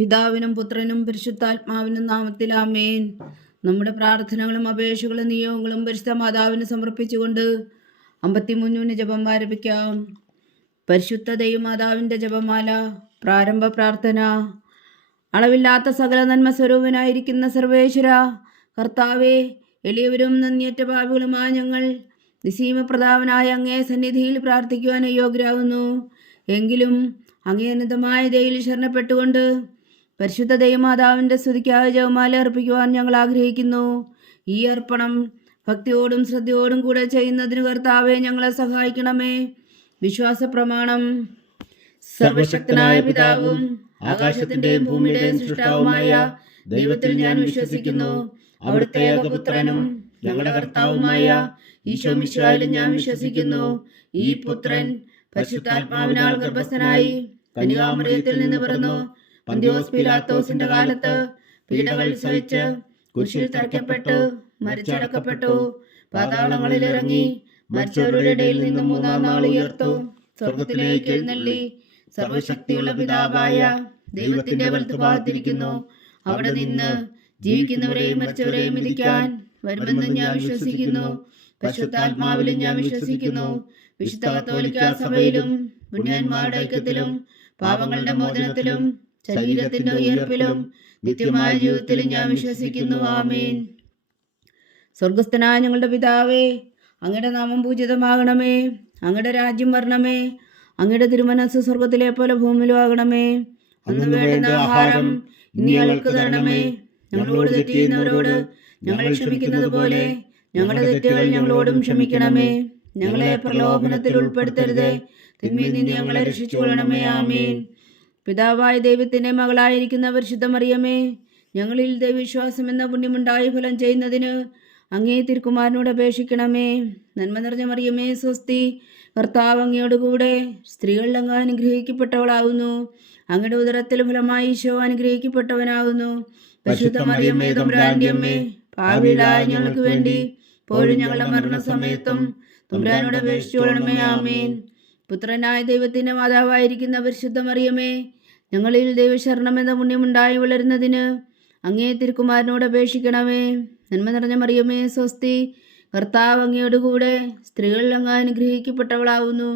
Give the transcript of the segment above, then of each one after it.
പിതാവിനും പുത്രനും പരിശുദ്ധാത്മാവിനും നാമത്തിൽ ആമേൻ. നമ്മുടെ പ്രാർത്ഥനകളും അപേക്ഷകളും നിയോഗങ്ങളും പരിശുദ്ധ മാതാവിന് സമർപ്പിച്ചുകൊണ്ട് 53 ജപം ആരംഭിക്കാം. പരിശുദ്ധ ദൈവമാതാവിൻ്റെ ജപമാല. പ്രാരംഭ പ്രാർത്ഥന. അളവില്ലാത്ത സകല നന്മ സ്വരൂപനായിരിക്കുന്ന സർവേശ്വര കർത്താവേ, എളിയവരും നന്ദിയറ്റ പാപികളുമായ ഞങ്ങൾ നിസീമപ്രതാപനായ അങ്ങേ സന്നിധിയിൽ പ്രാർത്ഥിക്കുവാൻ യോഗ്യരാകുന്നു. എങ്കിലും അങ്ങേ അനന്തമായ ദയയിൽ ശരണപ്പെട്ടുകൊണ്ട് പരിശുദ്ധ ദൈവമാതാവിൻ്റെ സ്തുതിക്കായ ജപമാല അർപ്പിക്കുവാൻ ഞങ്ങൾ ആഗ്രഹിക്കുന്നു. ഈ അർപ്പണം ഭക്തിയോടും ശ്രദ്ധയോടും കൂടെ ചെയ്യുന്നതിന് കർത്താവെ ഞങ്ങളെ സഹായിക്കണമേ. വിശ്വാസ പ്രമാണം. സർവശക്തനായ പിതാവും ആകാശത്തിന്റെയും ഭൂമിയുടെയും സൃഷ്ടാവുമായ ദൈവത്തിൽ ഞാൻ വിശ്വസിക്കുന്നു. അവിടുത്തെ ഏകപുത്രനും ഞങ്ങളുടെ കർത്താവുമായ ഈശോ മിശിഹായിലും ഞാൻ വിശ്വസിക്കുന്നു. ഈ പുത്രൻ പരിശുദ്ധാത്മാവിനാൽ ഗർഭസ്ഥനായി കന്യകാമറിയത്തിൽ നിന്ന് പിറന്നു. പന്തിയോസ് പീലാത്തോസിന്റെ കാലത്ത് പീഡകൾ സഹിച്ച് കുരിശിൽ തറയ്ക്കപ്പെട്ടു, മരിച്ചടക്കപ്പെട്ടു, പാതാളങ്ങളിൽ ഇറങ്ങി, മരിച്ചവരുടെ ഇടയിൽ നിന്ന് മൂന്നാം നാൾ ഉയർത്തു, സ്വർഗത്തിലേക്ക് എഴുന്നള്ളി, സർവശക്തിയുള്ള പിതാവായ ദൈവത്തിന്റെ വലത്തുഭാഗത്തിരിക്കുന്നു. അവിടെ നിന്ന് ജീവിക്കുന്നവരെയും മരിച്ചവരെയും വിധിക്കാൻ വരുമെന്ന് ഞാൻ വിശ്വസിക്കുന്നു. പരിശുദ്ധാത്മാവിലും ഞാൻ വിശ്വസിക്കുന്നു. വിശുദ്ധ കത്തോലിക്കാ സഭയിലും പുണ്യന്മാരുടെ ഐക്യത്തിലും പാപങ്ങളുടെ മോചനത്തിലും ശരീരത്തിന്റെ ഉയർപ്പിലും നിത്യമായ ജീവിതത്തിലും ഞാൻ വിശ്വസിക്കുന്നു. ആമേൻ. സ്വർഗസ്ഥനായ ഞങ്ങളുടെ പിതാവേ, അങ്ങയുടെ നാമം പൂജിതമാകണമേ. അങ്ങയുടെ രാജ്യം വരണമേ. അങ്ങയുടെ തിരുമനസ്സ് സ്വർഗത്തിലെ പോലെ ഭൂമിയിലും ആകണമേ. അന്ന് വേണ്ടുന്ന ആഹാരം ഇനി ഞങ്ങൾക്ക് തരണമേ. ഞങ്ങളോട് തെറ്റ് ചെയ്യുന്നവരോട് ഞങ്ങൾ ക്ഷമിക്കുന്നത് പോലെ ഞങ്ങളുടെ തെറ്റുകൾ ഞങ്ങളോടും ക്ഷമിക്കണമേ. ഞങ്ങളെ പ്രലോഭനത്തിൽ ഉൾപ്പെടുത്തരുതേ, തിന്മയിൽ നിന്ന് ഞങ്ങളെ രക്ഷിച്ചുകൊള്ളണമേ. ആമേൻ. പിതാവായ ദൈവത്തിന്റെ മകളായിരിക്കുന്ന പരിശുദ്ധ മറിയമേ, ഞങ്ങളിൽ ദൈവവിശ്വാസം എന്ന പുണ്യമുണ്ടായി ഫലം ചെയ്യുന്നതിന് അങ്ങേ തിരുക്കുമാരനോട് അപേക്ഷിക്കണമേ. നന്മ നിറഞ്ഞ മറിയമേ, സ്വസ്തി. കർത്താവ് അങ്ങയോടുകൂടെ സ്ത്രീകളിൽ അങ്ങ് അനുഗ്രഹിക്കപ്പെട്ടവളാകുന്നു. അങ്ങയുടെ ഉദരത്തിൽ ഫലമായി ഈശോ അനുഗ്രഹിക്കപ്പെട്ടവനാകുന്നു. പരിശുദ്ധ മറിയമേ, തമ്പുരാന്റെ അമ്മേ, പാപികളായ ഞങ്ങൾക്ക് വേണ്ടി ഇപ്പോഴും ഞങ്ങളുടെ മരണസമയത്തും തമ്പുരാനോട് അപേക്ഷിച്ചുകൊള്ളണമേ. ആമേൻ. പുത്രനായ ദൈവത്തിന്റെ മാതാവായിരിക്കുന്ന പരിശുദ്ധ മറിയമേ, ഞങ്ങളിൽ ദൈവശരണം എന്ന പുണ്യമുണ്ടായി വളരുന്നതിന് അങ്ങേ തിരുക്കുമാരനോട് അപേക്ഷിക്കണമേ. നന്മ നിറഞ്ഞ മറിയമേ, സ്വസ്തി. കർത്താവ് അങ്ങയോടുകൂടെ സ്ത്രീകളിൽ അങ്ങ് അനുഗ്രഹിക്കപ്പെട്ടവളാവുന്നു.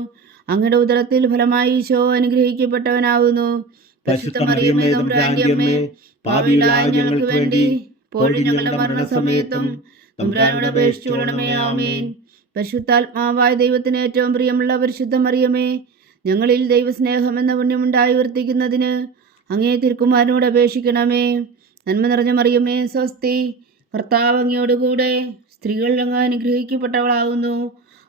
അങ്ങയുടെ ഉദരത്തിൽ ഫലമായി ഈശോ അനുഗ്രഹിക്കപ്പെട്ടവനാവുന്നു. പരിശുദ്ധ മറിയമേ, തമ്പുരാന്റെ അമ്മേ, പാപികളായ ഞങ്ങൾക്ക് വേണ്ടി ഇപ്പോഴും ഞങ്ങളുടെ മരണസമയത്തും തമ്പുരാനോട് അപേക്ഷിച്ചുകൊള്ളണമേ. ആമേൻ. പരിശുദ്ധാത്മാവായ ദൈവത്തിന് ഏറ്റവും പ്രിയമുള്ള പരിശുദ്ധ മറിയമേ, ഞങ്ങളിൽ ദൈവസ്നേഹം എന്ന പുണ്യമുണ്ടായി വർത്തിക്കുന്നതിന് അങ്ങേ തിരുക്കുമാരനോട് അപേക്ഷിക്കണമേ. നന്മ നിറഞ്ഞ മറിയമേ, സ്വസ്തി. കർത്താവ് അങ്ങയോടുകൂടെ സ്ത്രീകളിൽ അങ്ങ് അനുഗ്രഹിക്കപ്പെട്ടവളാകുന്നു.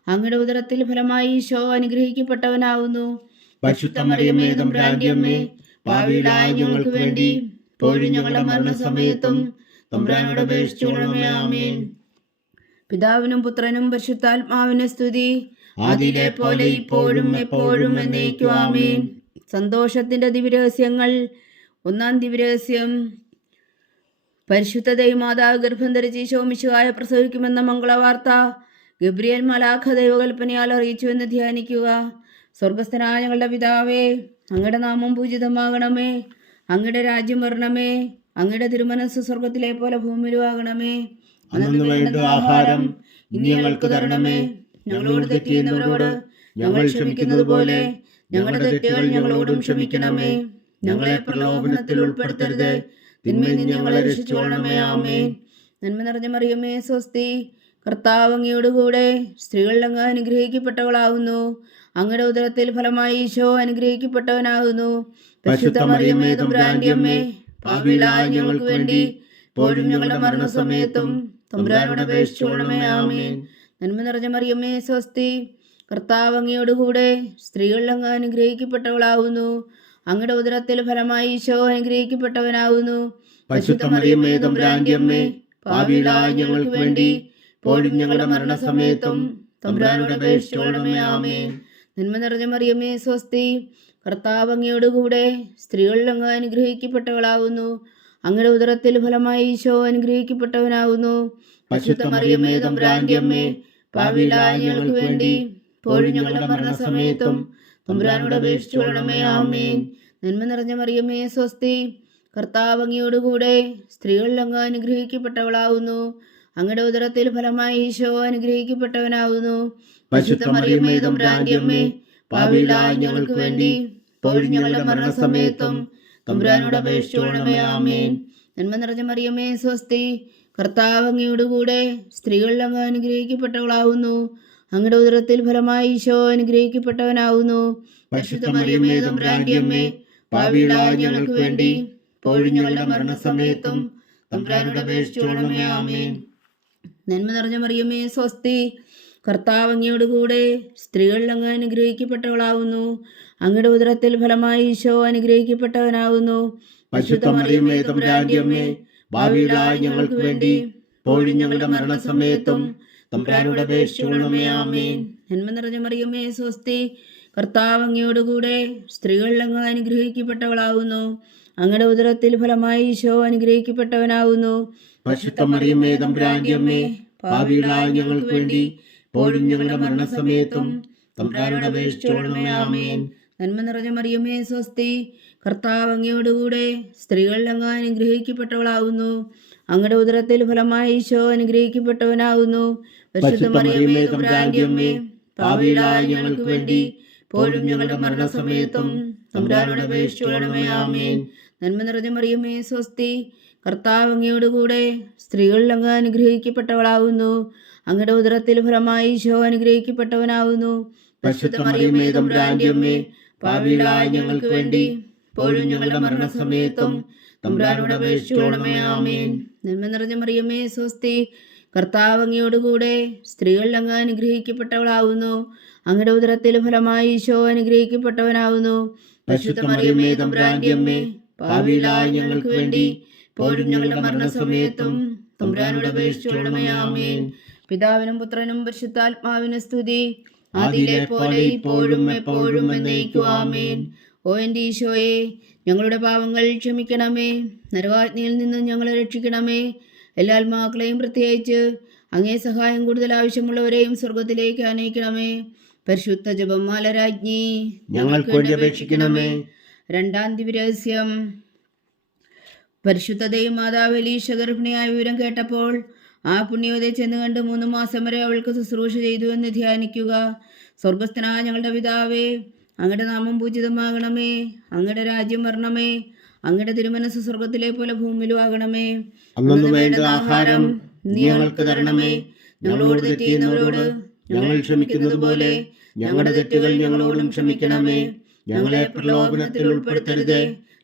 അങ്ങയുടെ ഉദരത്തിൽ ഫലമായി ഈശോ അനുഗ്രഹിക്കപ്പെട്ടവനാകുന്നു. പരിശുദ്ധ മറിയമേ, തമ്പുരാന്റെ അമ്മേ, പാപികളായ ഞങ്ങൾക്ക് വേണ്ടി ഇപ്പോഴും ഞങ്ങളുടെ മരണസമയത്തും തമ്പുരാനോട് അപേക്ഷിച്ചുകൊള്ളണമേ. ആമേൻ. പിതാവിനും പുത്രനും പരിശുദ്ധാത്മാവിന് സ്തുതി, ആദിയിലെ പോലെ ഇപ്പോഴും എപ്പോഴും എന്നേക്കും. ആമേൻ. സന്തോഷത്തിന്റെ ദിവ്യരഹസ്യങ്ങൾ. ഒന്നാം ദിവ്യരഹസ്യം. പരിശുദ്ധ ദൈവമാതാവ് ഗർഭം ധരിച്ച് ഈശോ മിശിഹായെ പ്രസവിക്കുമെന്ന മംഗളവാർത്ത ഗബ്രിയേൽ മലാഖ ദൈവകൽപ്പനയാൽ അറിയിച്ചുവെന്ന് ധ്യാനിക്കുക. സ്വർഗസ്ഥനായ ഞങ്ങളുടെ പിതാവേ, അങ്ങയുടെ നാമം പൂജിതമാകണമേ. അങ്ങയുടെ രാജ്യം വരണമേ. അങ്ങയുടെ തിരുമനസ്സ് സ്വർഗത്തിലെ പോലെ ഭൂമിയിലും ആകണമേ. അന്നു വേണ്ട ആഹാരം ഇനി ഞങ്ങൾക്ക് തരണമേ. ഞങ്ങളോട് തെറ്റ് ചെയ്യുന്നവരോട് ഞങ്ങൾ ക്ഷമിക്കുന്നത് പോലെ ഞങ്ങളുടെ തെറ്റുകൾ ഞങ്ങളോടും ക്ഷമിക്കണമേ. ഞങ്ങളെ പ്രലോഭനത്തിൽ ഉൾപ്പെടുത്തരുത്, തിന്മയിൽ നിന്ന് ഞങ്ങളെ രക്ഷിച്ചുകൊള്ളണമേ. ആമേൻ. നന്മ നിറഞ്ഞ മറിയമേ, സ്വസ്തി. കർത്താവ് അങ്ങയോടുകൂടെ സ്ത്രീകളിൽ അങ്ങ് അനുഗ്രഹിക്കപ്പെട്ടവളാകുന്നു. അങ്ങയുടെ ഉദരത്തിൽ ഫലമായി ഈശോ അനുഗ്രഹിക്കപ്പെട്ടവനാകുന്നു. പരിശുദ്ധ മറിയമേ, തമ്പുരാന്റെ അമ്മേ, പാപികളായ ഞങ്ങൾക്ക് വേണ്ടി ഇപ്പോഴും ഞങ്ങളുടെ മരണസമയത്തും തമ്പുരാനോട് അപേക്ഷിച്ചുകൊള്ളണമേ. ആമേൻ. നന്മ നിറഞ്ഞ മറിയമേ, സ്വസ്തി. കർത്താവ് അങ്ങയോടുകൂടെ സ്ത്രീകളിൽ അങ്ങ് അനുഗ്രഹിക്കപ്പെട്ടവളാകുന്നു. അങ്ങയുടെ ഉദരത്തിൽ ഫലമായി ഈശോ അനുഗ്രഹിക്കപ്പെട്ടവനാകുന്നു. പരിശുദ്ധ മറിയമേ, തമ്പുരാന്റെ അമ്മേ, പാപികളായ ഞങ്ങൾക്ക് വേണ്ടി ഇപ്പോഴും ഞങ്ങളുടെ മരണസമയത്തും തമ്പുരാനോട് അപേക്ഷിച്ചുകൊള്ളണമേ. ആമേൻ. നന്മ നിറഞ്ഞ മറിയമേ, സ്വസ്തി. കർത്താവ് അങ്ങയോടുകൂടെ സ്ത്രീകളിൽ അങ്ങ് അനുഗ്രഹിക്കപ്പെട്ടവളാകുന്നു. അങ്ങയുടെ ഉദരത്തിൽ ഫലമായി ഈശോ അനുഗ്രഹിക്കപ്പെട്ടവനാകുന്നു. പരിശുദ്ധ മറിയമേ, തമ്പുരാന്റെ അമ്മേ, പാപികളായ ഞങ്ങൾക്ക് വേണ്ടി ഇപ്പോഴും ഞങ്ങളുടെ മരണസമയത്തും തമ്പുരാനോട് അപേക്ഷിച്ചുകൊള്ളണമേ. ആമേൻ. നന്മ നിറഞ്ഞ മറിയമേ, സ്വസ്തി. കർത്താവ് അങ്ങയോടുകൂടെ സ്ത്രീകളിൽ അങ്ങ് അനുഗ്രഹിക്കപ്പെട്ടവളാവുന്നു. അങ്ങയുടെ ഉദരത്തിൽ ഫലമായി ഈശോ അനുഗ്രഹിക്കപ്പെട്ടവനാവുന്നു. പരിശുദ്ധ മറിയമേ തമ്പുരാന്റെ അമ്മേ, പാപികളായ ഞങ്ങൾക്ക് വേണ്ടി ഇപ്പോഴും ഞങ്ങളുടെ മരണസമയത്തും തമ്പുരാനോട് അപേക്ഷിച്ചുകൊള്ളണമേ. ആമേൻ. നന്മ നിറഞ്ഞ മറിയമേ സ്വസ്തി, കർത്താവ് അങ്ങയോടുകൂടെ സ്ത്രീകളിൽ അങ്ങ് അനുഗ്രഹിക്കപ്പെട്ടവളാവുന്നു. അങ്ങയുടെ ഉദരത്തിൽ ഫലമായി ഈശോ അനുഗ്രഹിക്കപ്പെട്ടവനാവുന്നു. പരിശുദ്ധ മറിയമേ തമ്പുരാന്റെ അമ്മേ, പാപികളായ ഞങ്ങൾക്ക് വേണ്ടി ഇപ്പോഴും ഞങ്ങളുടെ മരണസമയത്തും തമ്പുരാനോട് അപേക്ഷിച്ചുകൊള്ളണമേ. ആമേൻ. നന്മ നിറഞ്ഞ മറിയമേ സ്വസ്തി, കർത്താവ് അങ്ങയോടുകൂടെ സ്ത്രീകളിൽ അങ്ങ് അനുഗ്രഹിക്കപ്പെട്ടവളാവുന്നു. അങ്ങയുടെ ഉദരത്തിൽ ഫലമായി ഈശോ അനുഗ്രഹിക്കപ്പെട്ടവനാവുന്നു. പരിശുദ്ധ മറിയമേ തമ്പുരാന്റെ അമ്മേ, പാപികളായ ഞങ്ങൾക്ക് വേണ്ടി ഇപ്പോഴും ഞങ്ങളുടെ മരണസമയത്തും തമ്പുരാനോട് അപേക്ഷിച്ചുകൊള്ളണമേ. ആമേൻ. നന്മ നിറഞ്ഞ മറിയമേ സ്വസ്തി, കർത്താവ് അങ്ങയോടുകൂടെ സ്ത്രീകളിൽ അങ്ങ് അനുഗ്രഹിക്കപ്പെട്ടവളാവുന്നു. അങ്ങയുടെ ഉദരത്തിൽ ഫലമായി ഈശോ അനുഗ്രഹിക്കപ്പെട്ടവനാവുന്നു. പരിശുദ്ധ മറിയമേ തമ്പുരാന്റെ അമ്മേ, പാപികളായ ഞങ്ങൾക്ക് വേണ്ടി ഇപ്പോഴും ഞങ്ങളുടെ മരണസമയത്തും തമ്പുരാനോട് അപേക്ഷിച്ചുകൊള്ളണമേ. ആമേൻ. നന്മ നിറഞ്ഞ മറിയമേ സ്വസ്തി, കർത്താവ് അങ്ങയോടുകൂടെ സ്ത്രീകളിൽ അങ്ങ് അനുഗ്രഹിക്കപ്പെട്ടവളാവുന്നു. അങ്ങയുടെ ഉദരത്തിൽ ഫലമായി ഈശോ അനുഗ്രഹിക്കപ്പെട്ടവനാവുന്നു. പരിശുദ്ധ മറിയമേ തമ്പുരാന്റെ അമ്മേ, പാപികളായ ഞങ്ങൾക്ക് വേണ്ടി ഇപ്പോഴും ഞങ്ങളുടെ മരണസമയത്തും തമ്പുരാനോട് അപേക്ഷിച്ചുകൊള്ളണമേ. ആമേൻ. നന്മ നിറഞ്ഞ മറിയമേ സ്വസ്തി, കർത്താവ് അങ്ങയോടുകൂടെ സ്ത്രീകളിൽ അങ്ങ് അനുഗ്രഹിക്കപ്പെട്ടവളാവുന്നു. അങ്ങയുടെ ഉദരത്തിൽ ഫലമായി ഈശോ അനുഗ്രഹിക്കപ്പെട്ടവനാവുന്നു. പരിശുദ്ധ മറിയമേ തമ്പുരാന്റെ അമ്മേ, പാപികളായ ഞങ്ങൾക്ക് വേണ്ടി ഇപ്പോഴും ഞങ്ങളുടെ മരണസമയത്തും തമ്പുരാനോട് അപേക്ഷിച്ചുകൊള്ളണമേ. ആമേൻ. നന്മ നിറഞ്ഞ മറിയമേ സ്വസ്തി, കർത്താവ് അങ്ങയോടുകൂടെ സ്ത്രീകളിൽ അങ്ങ് അനുഗ്രഹിക്കപ്പെട്ടവളാവുന്നു. അങ്ങയുടെ ഉദരത്തിൽ ഫലമായി ഈശോ അനുഗ്രഹിക്കപ്പെട്ടവനാവുന്നു. പരിശുദ്ധ മറിയമേ തമ്പുരാന്റെ അമ്മേ, പാപികളായ ഞങ്ങൾക്ക് വേണ്ടി ഇപ്പോഴും ഞങ്ങളുടെ മരണസമയത്തും തമ്പുരാനോട് അപേക്ഷിച്ചുകൊള്ളണമേ. ആമേൻ. പിതാവിനും പുത്രനും പരിശുദ്ധാത്മാവിനും സ്തുതി, ആദിയിലെ പോലെ ഇപ്പോഴും എപ്പോഴും എന്നേക്കും. ആമേൻ. ഓ എൻ്റെ ഈശോയെ, ഞങ്ങളുടെ പാവങ്ങൾ ക്ഷമിക്കണമേ. നരകാഗ്നിയിൽ നിന്ന് ഞങ്ങളെ രക്ഷിക്കണമേ. എല്ലാ ആത്മാക്കളെയും പ്രത്യേകിച്ച് അങ്ങേ സഹായം കൂടുതൽ ആവശ്യമുള്ളവരെയും സ്വർഗത്തിലേക്ക് ആനയിക്കണമേ. പരിശുദ്ധ ജപമാല രാജ്ഞി, ഞങ്ങൾക്ക് വേണ്ടി അപേക്ഷിക്കണമേ. രണ്ടാം ദിവ്യരഹസ്യം. പരിശുദ്ധ ദൈവമാതാവ് എലീശ ഗർഭിണിയായ വിവരം കേട്ടപ്പോൾ ആ പുണ്യവതിയെ ചെന്ന് കണ്ട് 3 മാസം വരെ അവൾക്ക് ശുശ്രൂഷ ചെയ്തു എന്ന് ധ്യാനിക്കുക. സ്വർഗസ്ഥനായ ഞങ്ങളുടെ പിതാവേ, അങ്ങയുടെ നാമം പൂജിതമാകണമേ. അങ്ങയുടെ രാജ്യം വരണമേ. അങ്ങയുടെ തിരുമനസ് സ്വർഗത്തിലെ പോലെ ഭൂമിയിലും ആകണമേ. അന്നു വേണ്ട ആഹാരം നീ ഞങ്ങൾക്ക് തരണമേ. ഞങ്ങളോട് തെറ്റിയുന്നവരോട് ഞങ്ങൾ ക്ഷമിക്കുന്നത് പോലെ ഞങ്ങളുടെ തെറ്റുകൾ ഞങ്ങളോടും ക്ഷമിക്കണമേ. ഞങ്ങളെ പ്രലോഭനത്തിൽ ഉൾപ്പെടുത്തരുതേ,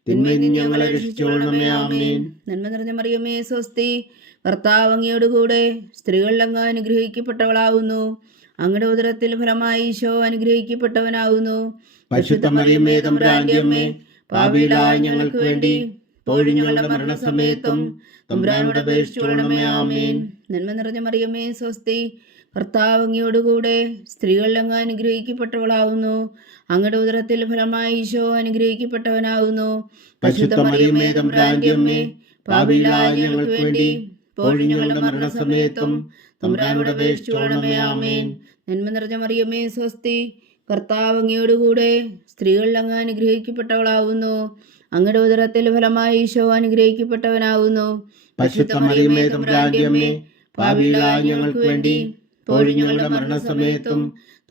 തിന്മയിൽ നിന്ന് ഞങ്ങളെ രക്ഷിച്ചുകൊള്ളണമേ. ആമേൻ. നന്മ നിറഞ്ഞ മറിയമേ സ്വസ്തി, കർത്താവ് അങ്ങയോടുകൂടെ സ്ത്രീകളിൽ അങ്ങ് അനുഗ്രഹിക്കപ്പെട്ടവളാവുന്നു. അങ്ങയുടെ ഉദരത്തിൽ ഫലമായി ഈശോ അനുഗ്രഹിക്കപ്പെട്ടവനാവുന്നു. പരിശുദ്ധ മറിയമേ തമ്പുരാന്റെ അമ്മേ, പാപികളായ ഞങ്ങൾക്ക് വേണ്ടി ഇപ്പോഴും ഞങ്ങളുടെ മരണസമയത്തും തമ്പുരാനോട് അപേക്ഷിച്ചുകൊള്ളണമേ. ആമേൻ. നന്മ നിറഞ്ഞ മറിയമേ സ്വസ്തി, കർത്താവ് അങ്ങയോടുകൂടെ സ്ത്രീകളിൽ അങ്ങ് അനുഗ്രഹിക്കപ്പെട്ടവളാവുന്നു. അങ്ങയുടെ ഉദരത്തിൽ ഫലമായി ഈശോ അനുഗ്രഹിക്കപ്പെട്ടവനാവുന്നു. പരിശുദ്ധ മറിയമേ തമ്പുരാന്റെ അമ്മേ, പാപികളായ ഞങ്ങൾക്ക് വേണ്ടി ഇപ്പോഴും ഞങ്ങളുടെ മരണസമയത്തും തമ്പുരാനോട് അപേക്ഷിച്ചുകൊള്ളണമേ. ആമേൻ. നന്മ നിറഞ്ഞ മറിയമേ സ്വസ്തി, കർത്താവ് അങ്ങയോടുകൂടെ സ്ത്രീകളിൽ അങ്ങ് അനുഗ്രഹിക്കപ്പെട്ടവളാവുന്നു. അങ്ങയുടെ ഉദരത്തിൽ ഫലമായി ഈശോ അനുഗ്രഹിക്കപ്പെട്ടവനാവുന്നു. പരിശുദ്ധ മറിയമേ തമ്പുരാന്റെ അമ്മേ, പാപികളായ ഞങ്ങൾക്ക് വേണ്ടി ഇപ്പോഴും ഞങ്ങളുടെ മരണസമയത്തും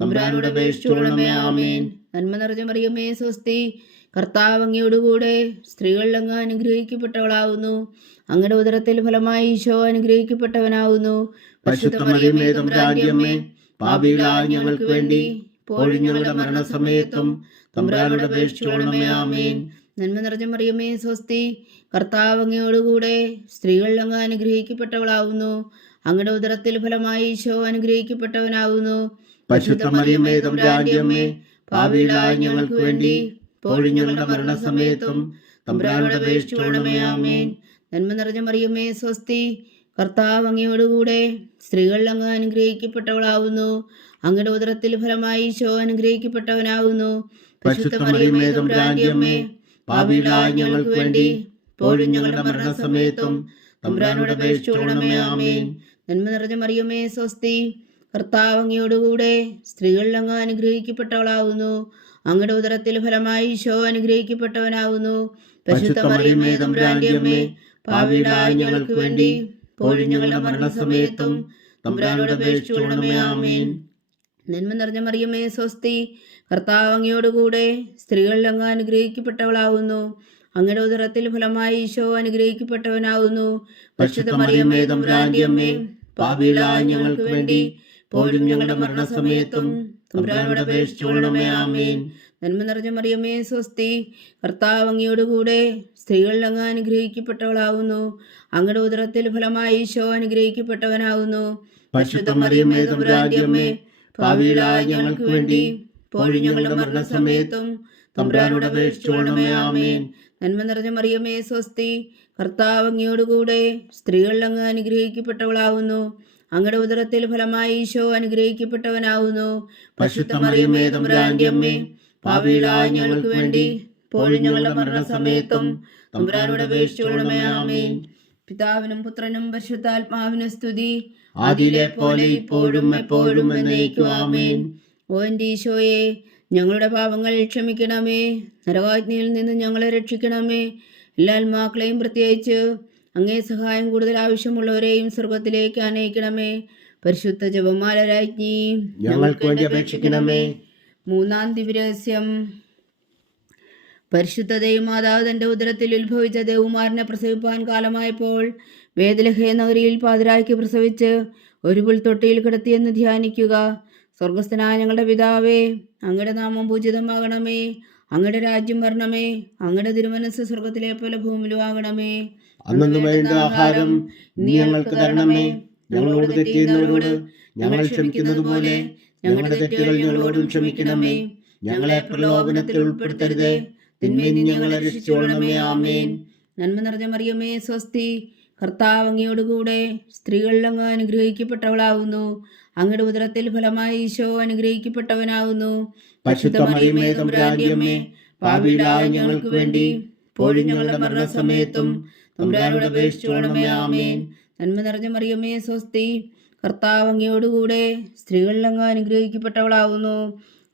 തമ്പുരാനോട് അപേക്ഷിച്ചുകൊള്ളണമേ. ആമേൻ. നന്മ നിറഞ്ഞ മറിയമേ സ്വസ്തി, കർത്താവ് അങ്ങയോടുകൂടെ സ്ത്രീകളിൽ അങ്ങ് അനുഗ്രഹിക്കപ്പെട്ടവളാവുന്നു. അങ്ങയുടെ ഉദരത്തിൽ ഫലമായി ഈശോ അനുഗ്രഹിക്കപ്പെട്ടവനാവുന്നു. പരിശുദ്ധ മറിയമേ തമ്പുരാന്റെ അമ്മേ, പാപികളായ ഞങ്ങൾക്ക് വേണ്ടി ഇപ്പോഴും ഞങ്ങളുടെ മരണസമയത്തും തമ്പുരാനോട് അപേക്ഷിച്ചുകൊള്ളണമേ. ആമേൻ. നന്മ നിറഞ്ഞ മറിയമേ സ്വസ്തി, കർത്താവ് അങ്ങയോടുകൂടെ സ്ത്രീകളിൽ അങ്ങ് അനുഗ്രഹിക്കപ്പെട്ടവളാവുന്നു. അങ്ങയുടെ ഉദരത്തിൽ ഫലമായി ഈശോ അനുഗ്രഹിക്കപ്പെട്ടവനാവുന്നു. പരിശുദ്ധ മറിയമേ തമ്പുരാന്റെ അമ്മേ, പാപികളായ ഞങ്ങൾക്ക് വേണ്ടി ഇപ്പോഴും ഞങ്ങളുടെ മരണസമയത്തും തമ്പുരാനോട് അപേക്ഷിച്ചുകൊള്ളണമേ. ആമേൻ. നന്മ നിറഞ്ഞ മറിയമേ സ്വസ്തി, കർത്താവ് അങ്ങയോടുകൂടെ സ്ത്രീകളിൽ അങ്ങ് അനുഗ്രഹിക്കപ്പെട്ടവളാവുന്നു. അങ്ങയുടെ ഉദരത്തിൽ ഫലമായി ഈശോ അനുഗ്രഹിക്കപ്പെട്ടവനാവുന്നു. പരിശുദ്ധ മറിയമേ തമ്പുരാന്റെ അമ്മേ, പാപികളായ ഞങ്ങൾക്ക് വേണ്ടി ഇപ്പോഴും ഞങ്ങളുടെ മരണസമയത്തും തമ്പുരാനോട് അപേക്ഷിച്ചുകൊള്ളണമേ. ആമേൻ. നന്മ നിറഞ്ഞ മറിയമേ സ്വസ്തി, കർത്താവ് അങ്ങയോടുകൂടെ സ്ത്രീകളിൽ അങ്ങ് അനുഗ്രഹിക്കപ്പെട്ടവളാവുന്നു. അങ്ങയുടെ ഉദരത്തിൽ ഫലമായി ഈശോ അനുഗ്രഹിക്കപ്പെട്ടവനാവുന്നു. പരിശുദ്ധ മറിയമേ തമ്പുരാന്റെ അമ്മേ, പാപികളായ ഞങ്ങൾക്ക് വേണ്ടി ഇപ്പോഴും ഞങ്ങളുടെ മരണസമയത്തും തമ്പുരാനോട് അപേക്ഷിച്ചുകൊള്ളണമേ. ആമേൻ. നന്മ നിറഞ്ഞ മറിയമേ സ്വസ്തി, കർത്താവ് അങ്ങയോടുകൂടെ സ്ത്രീകളിൽ അങ്ങ് അനുഗ്രഹിക്കപ്പെട്ടവളാവുന്നു. അങ്ങയുടെ ഉദരത്തിൽ ഫലമായി ഈശോ അനുഗ്രഹിക്കപ്പെട്ടവനാവുന്നു. പരിശുദ്ധ മറിയമേ തമ്പുരാന്റെ അമ്മേ, പാപികളായ ഞങ്ങൾക്ക് വേണ്ടി ഇപ്പോഴും ഞങ്ങളുടെ മരണസമയത്തും തമ്പുരാനോട് അപേക്ഷിച്ചുകൊള്ളണമേ. ആമേൻ. നന്മ നിറഞ്ഞ മറിയമേ സ്വസ്തി, കർത്താവ് അങ്ങയോടുകൂടെ സ്ത്രീകളിൽ അങ്ങ് അനുഗ്രഹിക്കപ്പെട്ടവളാവുന്നു. അങ്ങയുടെ ഉദരത്തിൽ ഫലമായി ഈശോ അനുഗ്രഹിക്കപ്പെട്ടവനാവുന്നു. പരിശുദ്ധ മറിയമേ തമ്പുരാന്റെ അമ്മേ, പാപികളായ ഞങ്ങൾക്ക് വേണ്ടി ഇപ്പോഴും ഞങ്ങളുടെ മരണസമയത്തും തമ്പുരാനോട് അപേക്ഷിച്ചുകൊള്ളണമേ. ആമേൻ. നന്മ നിറഞ്ഞ മറിയമേ സ്വസ്തി, കർത്താവ് അങ്ങയോടുകൂടെ സ്ത്രീകളിൽ അങ്ങ് അനുഗ്രഹിക്കപ്പെട്ടവളാവുന്നു. അങ്ങയുടെ ഉദരത്തിൽ ഫലമായി ഈശോ അനുഗ്രഹിക്കപ്പെട്ടവനാവുന്നു. പരിശുദ്ധ മറിയമേ തമ്പുരാന്റെ അമ്മേ, പാപികളായ ഞങ്ങൾക്ക് വേണ്ടി ഇപ്പോഴും ഞങ്ങളുടെ മരണസമയത്തും തമ്പുരാനോട് അപേക്ഷിച്ചുകൊള്ളണമേ. ആമേൻ. പിതാവിനും പുത്രനും പരിശുദ്ധാത്മാവിനും സ്തുതി, ആദിയിലെ പോലെ ഇപ്പോഴും എപ്പോഴും എന്നേക്കും. ആമേൻ. ഓ എൻ്റെ ഈശോയെ, ഞങ്ങളുടെ പാപങ്ങൾ ക്ഷമിക്കണമേ. നരകാഗ്നിയിൽ നിന്ന് ഞങ്ങളെ രക്ഷിക്കണമേ. എല്ലാ ആത്മാക്കളെയും പ്രത്യേകിച്ച് അങ്ങേ സഹായം കൂടുതൽ ആവശ്യമുള്ളവരെയും സ്വർഗത്തിലേക്ക് ആനയിക്കണമേ. പരിശുദ്ധ ജപമാല രാജ്ഞി, ഞങ്ങൾക്ക് വേണ്ടി അപേക്ഷിക്കണമേ. മൂന്നാം ദിവ്യരഹസ്യം. പരിശുദ്ധ ദൈവമാതാവ് തൻ്റെ ഉദരത്തിൽ ഉത്ഭവിച്ച ദേവകുമാരനെ പ്രസവിപ്പാൻ കാലമായപ്പോൾ ബേത്ലഹേം നഗരിയിൽ പാതിരായ്ക്ക് പ്രസവിച്ച് ഒരു പുൽത്തൊട്ടിയിൽ കിടത്തിയെന്ന് ധ്യാനിക്കുക. സ്വർഗസ്ഥനായ ഞങ്ങളുടെ പിതാവേ, അങ്ങയുടെ നാമം പൂജിതമാകണമേ. അങ്ങയുടെ രാജ്യം വരണമേ. അങ്ങയുടെ തിരുമനസ്സ് സ്വർഗത്തിലെ പോലെ ഭൂമിയിലും ആകണമേ. അന്നു വേണ്ട ആഹാരം നീ ഞങ്ങൾക്ക് തരണമേ. ഞങ്ങളോട് തെറ്റ് ചെയ്യുന്നവരോട് ഞങ്ങൾ ക്ഷമിക്കുന്നത് പോലെ ഞങ്ങളുടെ തെറ്റുകൾ ഞങ്ങളോടും ക്ഷമിക്കണമേ. ഞങ്ങളെ പ്രലോഭനത്തിൽ ഉൾപ്പെടുത്തരുതേ, തിന്മയിൽ നിന്ന് ഞങ്ങളെ രക്ഷിച്ചുകൊള്ളണമേ. ആമേൻ. നന്മ നിറഞ്ഞ മറിയമേ സ്വസ്തി, കർത്താവ് അങ്ങയോടുകൂടെ സ്ത്രീകളിൽ അങ്ങ് അനുഗ്രഹിക്കപ്പെട്ടവളാവുന്നു. അങ്ങയുടെ ഉദരത്തിൽ ഫലമായി ഈശോ അനുഗ്രഹിക്കപ്പെട്ടവനാവുന്നു. പരിശുദ്ധ മറിയമേ തമ്പുരാന്റെ അമ്മേ, പാപികളായ ഞങ്ങൾക്ക് വേണ്ടി ഇപ്പോഴും ഞങ്ങളുടെ മരണസമയത്തും തമ്പുരാനോട് അപേക്ഷിച്ചുകൊള്ളണമേ. ആമേൻ. നന്മ നിറഞ്ഞ മറിയമേ സ്വസ്തി, കർത്താവ് അങ്ങയോടുകൂടെ സ്ത്രീകളിൽ അങ്ങ് അനുഗ്രഹിക്കപ്പെട്ടവളാവുന്നു.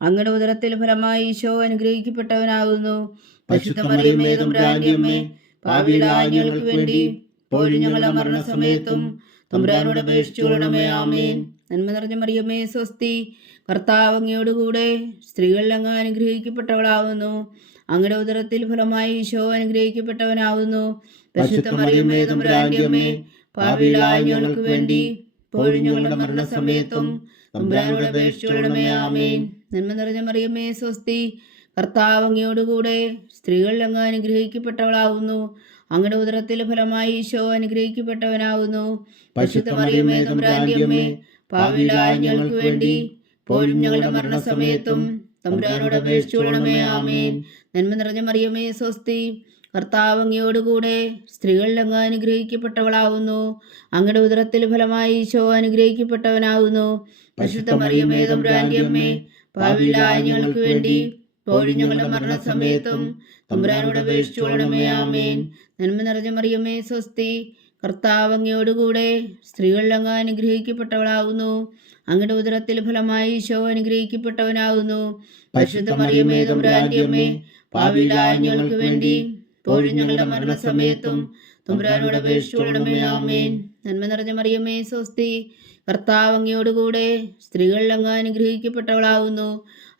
അങ്ങയുടെ ഉദരത്തിൽ ഫലമായി ഈശോ അനുഗ്രഹിക്കപ്പെട്ടവനാവുന്നു. പരിശുദ്ധ മറിയമേ തമ്പുരാന്റെ അമ്മേ, പാപികളായ ഞങ്ങൾക്ക് വേണ്ടി ഇപ്പോഴും ഞങ്ങളുടെ മരണസമയത്തും തമ്പുരാനോട് അപേക്ഷിച്ചുകൊള്ളണമേ. ആമേൻ. നന്മ നിറഞ്ഞ മറിയമേ സ്വസ്തി, കർത്താവ് അങ്ങയോടുകൂടെ സ്ത്രീകളിൽ അങ്ങ് അനുഗ്രഹിക്കപ്പെട്ടവളാവുന്നു. അങ്ങയുടെ ഉദരത്തിൽ ഫലമായി ഈശോ അനുഗ്രഹിക്കപ്പെട്ടവനാവുന്നു. പരിശുദ്ധ മറിയമേ തമ്പുരാന്റെ അമ്മേ, പാപികളായ ഞങ്ങൾക്ക് വേണ്ടി ഇപ്പോഴും ഞങ്ങളുടെ മരണസമയത്തും തമ്പുരാനോട് അപേക്ഷിച്ചുകൊള്ളണമേ. ആമേൻ. നന്മ നിറഞ്ഞ മറിയമേ സ്വസ്തി, കർത്താവ് അങ്ങയോടുകൂടെ സ്ത്രീകളിൽ അങ്ങ് അനുഗ്രഹിക്കപ്പെട്ടവളാവുന്നു. അങ്ങയുടെ ഉദരത്തിൽ ഫലമായി ഈശോ അനുഗ്രഹിക്കപ്പെട്ടവനാവുന്നു. പരിശുദ്ധ മറിയമേ തമ്പുരാന്റെ അമ്മേ, പാപികളായ ഞങ്ങൾക്ക് വേണ്ടി ഇപ്പോഴും ഞങ്ങളുടെ മരണസമയത്തും തമ്പുരാനോട് അപേക്ഷിച്ചുകൊള്ളണമേ. ആമേൻ. നന്മ നിറഞ്ഞ മറിയമേ സ്വസ്തി, കർത്താവ് അങ്ങയോടുകൂടെ സ്ത്രീകളിൽ അങ്ങ് അനുഗ്രഹിക്കപ്പെട്ടവളാവുന്നു. അങ്ങയുടെ ഉദരത്തിൽ ഫലമായി ഈശോ അനുഗ്രഹിക്കപ്പെട്ടവനാവുന്നു. പരിശുദ്ധ മറിയമേ തമ്പുരാന്റെ അമ്മേ, പാപികളായ ഞങ്ങൾക്ക് വേണ്ടി ഇപ്പോഴും ഞങ്ങളുടെ മരണസമയത്തും തമ്പുരാനോട് അപേക്ഷിച്ചുകൊള്ളണമേ. ആമേൻ. നന്മ നിറഞ്ഞ മറിയമേ സ്വസ്തി, കർത്താവ് അങ്ങയോടുകൂടെ സ്ത്രീകളിൽ അങ്ങ് അനുഗ്രഹിക്കപ്പെട്ടവളാവുന്നു. അങ്ങയുടെ ഉദരത്തിൽ ഫലമായി ഈശോ അനുഗ്രഹിക്കപ്പെട്ടവനാവുന്നു. പരിശുദ്ധ മറിയമേ തമ്പുരാന്റെ അമ്മേ, പാപികളായ ഞങ്ങൾക്ക് വേണ്ടി ഇപ്പോഴും ഞങ്ങളുടെ മരണസമയത്തും തമ്പുരാനോട് അപേക്ഷിച്ചുകൊള്ളണമേ. ആമേൻ. നന്മ നിറഞ്ഞ മറിയമേ സ്വസ്തി, കർത്താവ് അങ്ങയോടുകൂടെ സ്ത്രീകളിൽ അങ്ങ് അനുഗ്രഹിക്കപ്പെട്ടവളാവുന്നു.